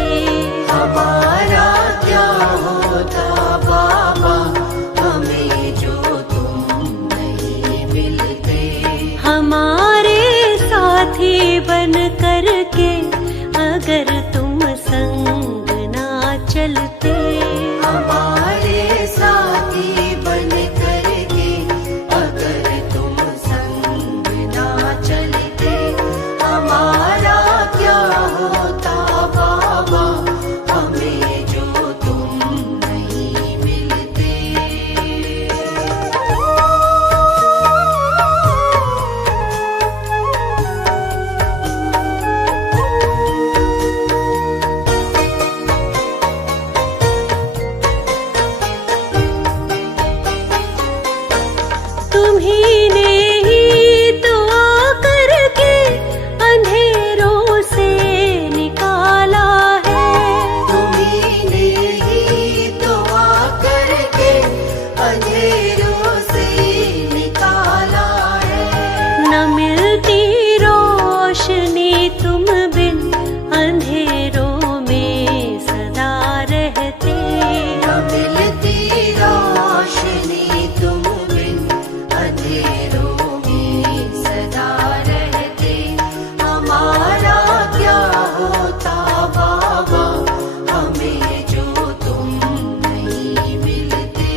हमारा क्या होता बाबा हमें जो तुम नहीं मिलते। हमारे साथी बन कर के अगर तुम संग ना चलते, हमारे साथी बन करके अगर तुम संग ना चलते। हमारा क्या होता बाबा हमें जो तुम नहीं मिलते। तुम्ही ने ही तो आकर के अंधेरों से निकाला है, तुम्ही ने ही तो आकर के अंधेरों से निकाला है। न मिलती रोशनी तुम बिन अंधेरों में सदा रहते। न मिलती रोशनी तुम बिन अंधेरों में सदा रहते। हमारा क्या होता बाबा हमें जो तुम नहीं मिलते।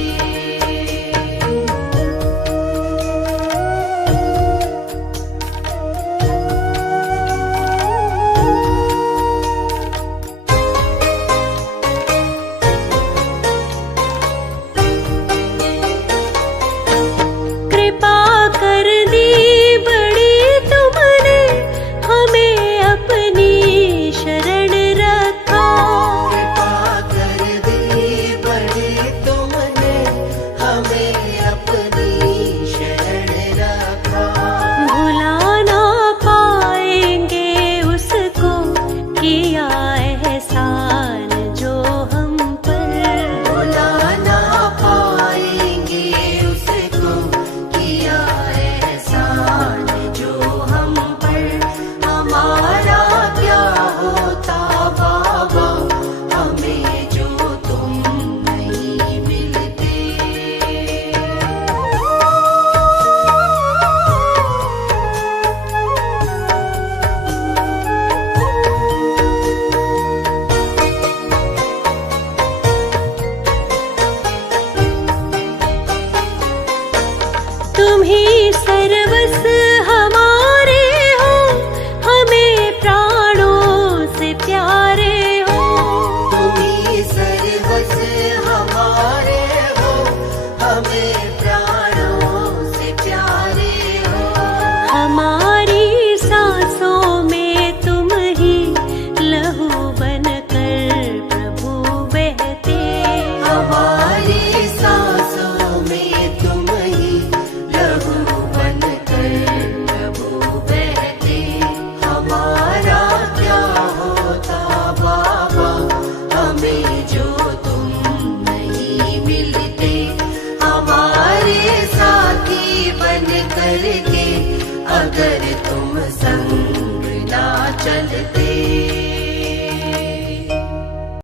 कृपा कर दी बड़ी तुमने हमें अपनी शरण रखा, कृपा कर दी बड़ी तुमने हमें अपनी शरण रखा। भुला ना पाएंगे उसको किया एहसान जो हम पर। भुला ना पाएंगे उसको किया एहसान जो हम पर। हमारा क्या होता बाबा हमें जो तुम नहीं मिलते। तुम ही सर्वस्व हमारे हो, हमें प्राणों से प्यारे हो। तुम्ही सर्वस्व हमारे हो, हमें प्राणों से प्यारे हो। हमारी सांसों में तुम ही लहू बनकर प्रभु बहते। हमारी सांसों में तुम ही लहू संग ना चलते।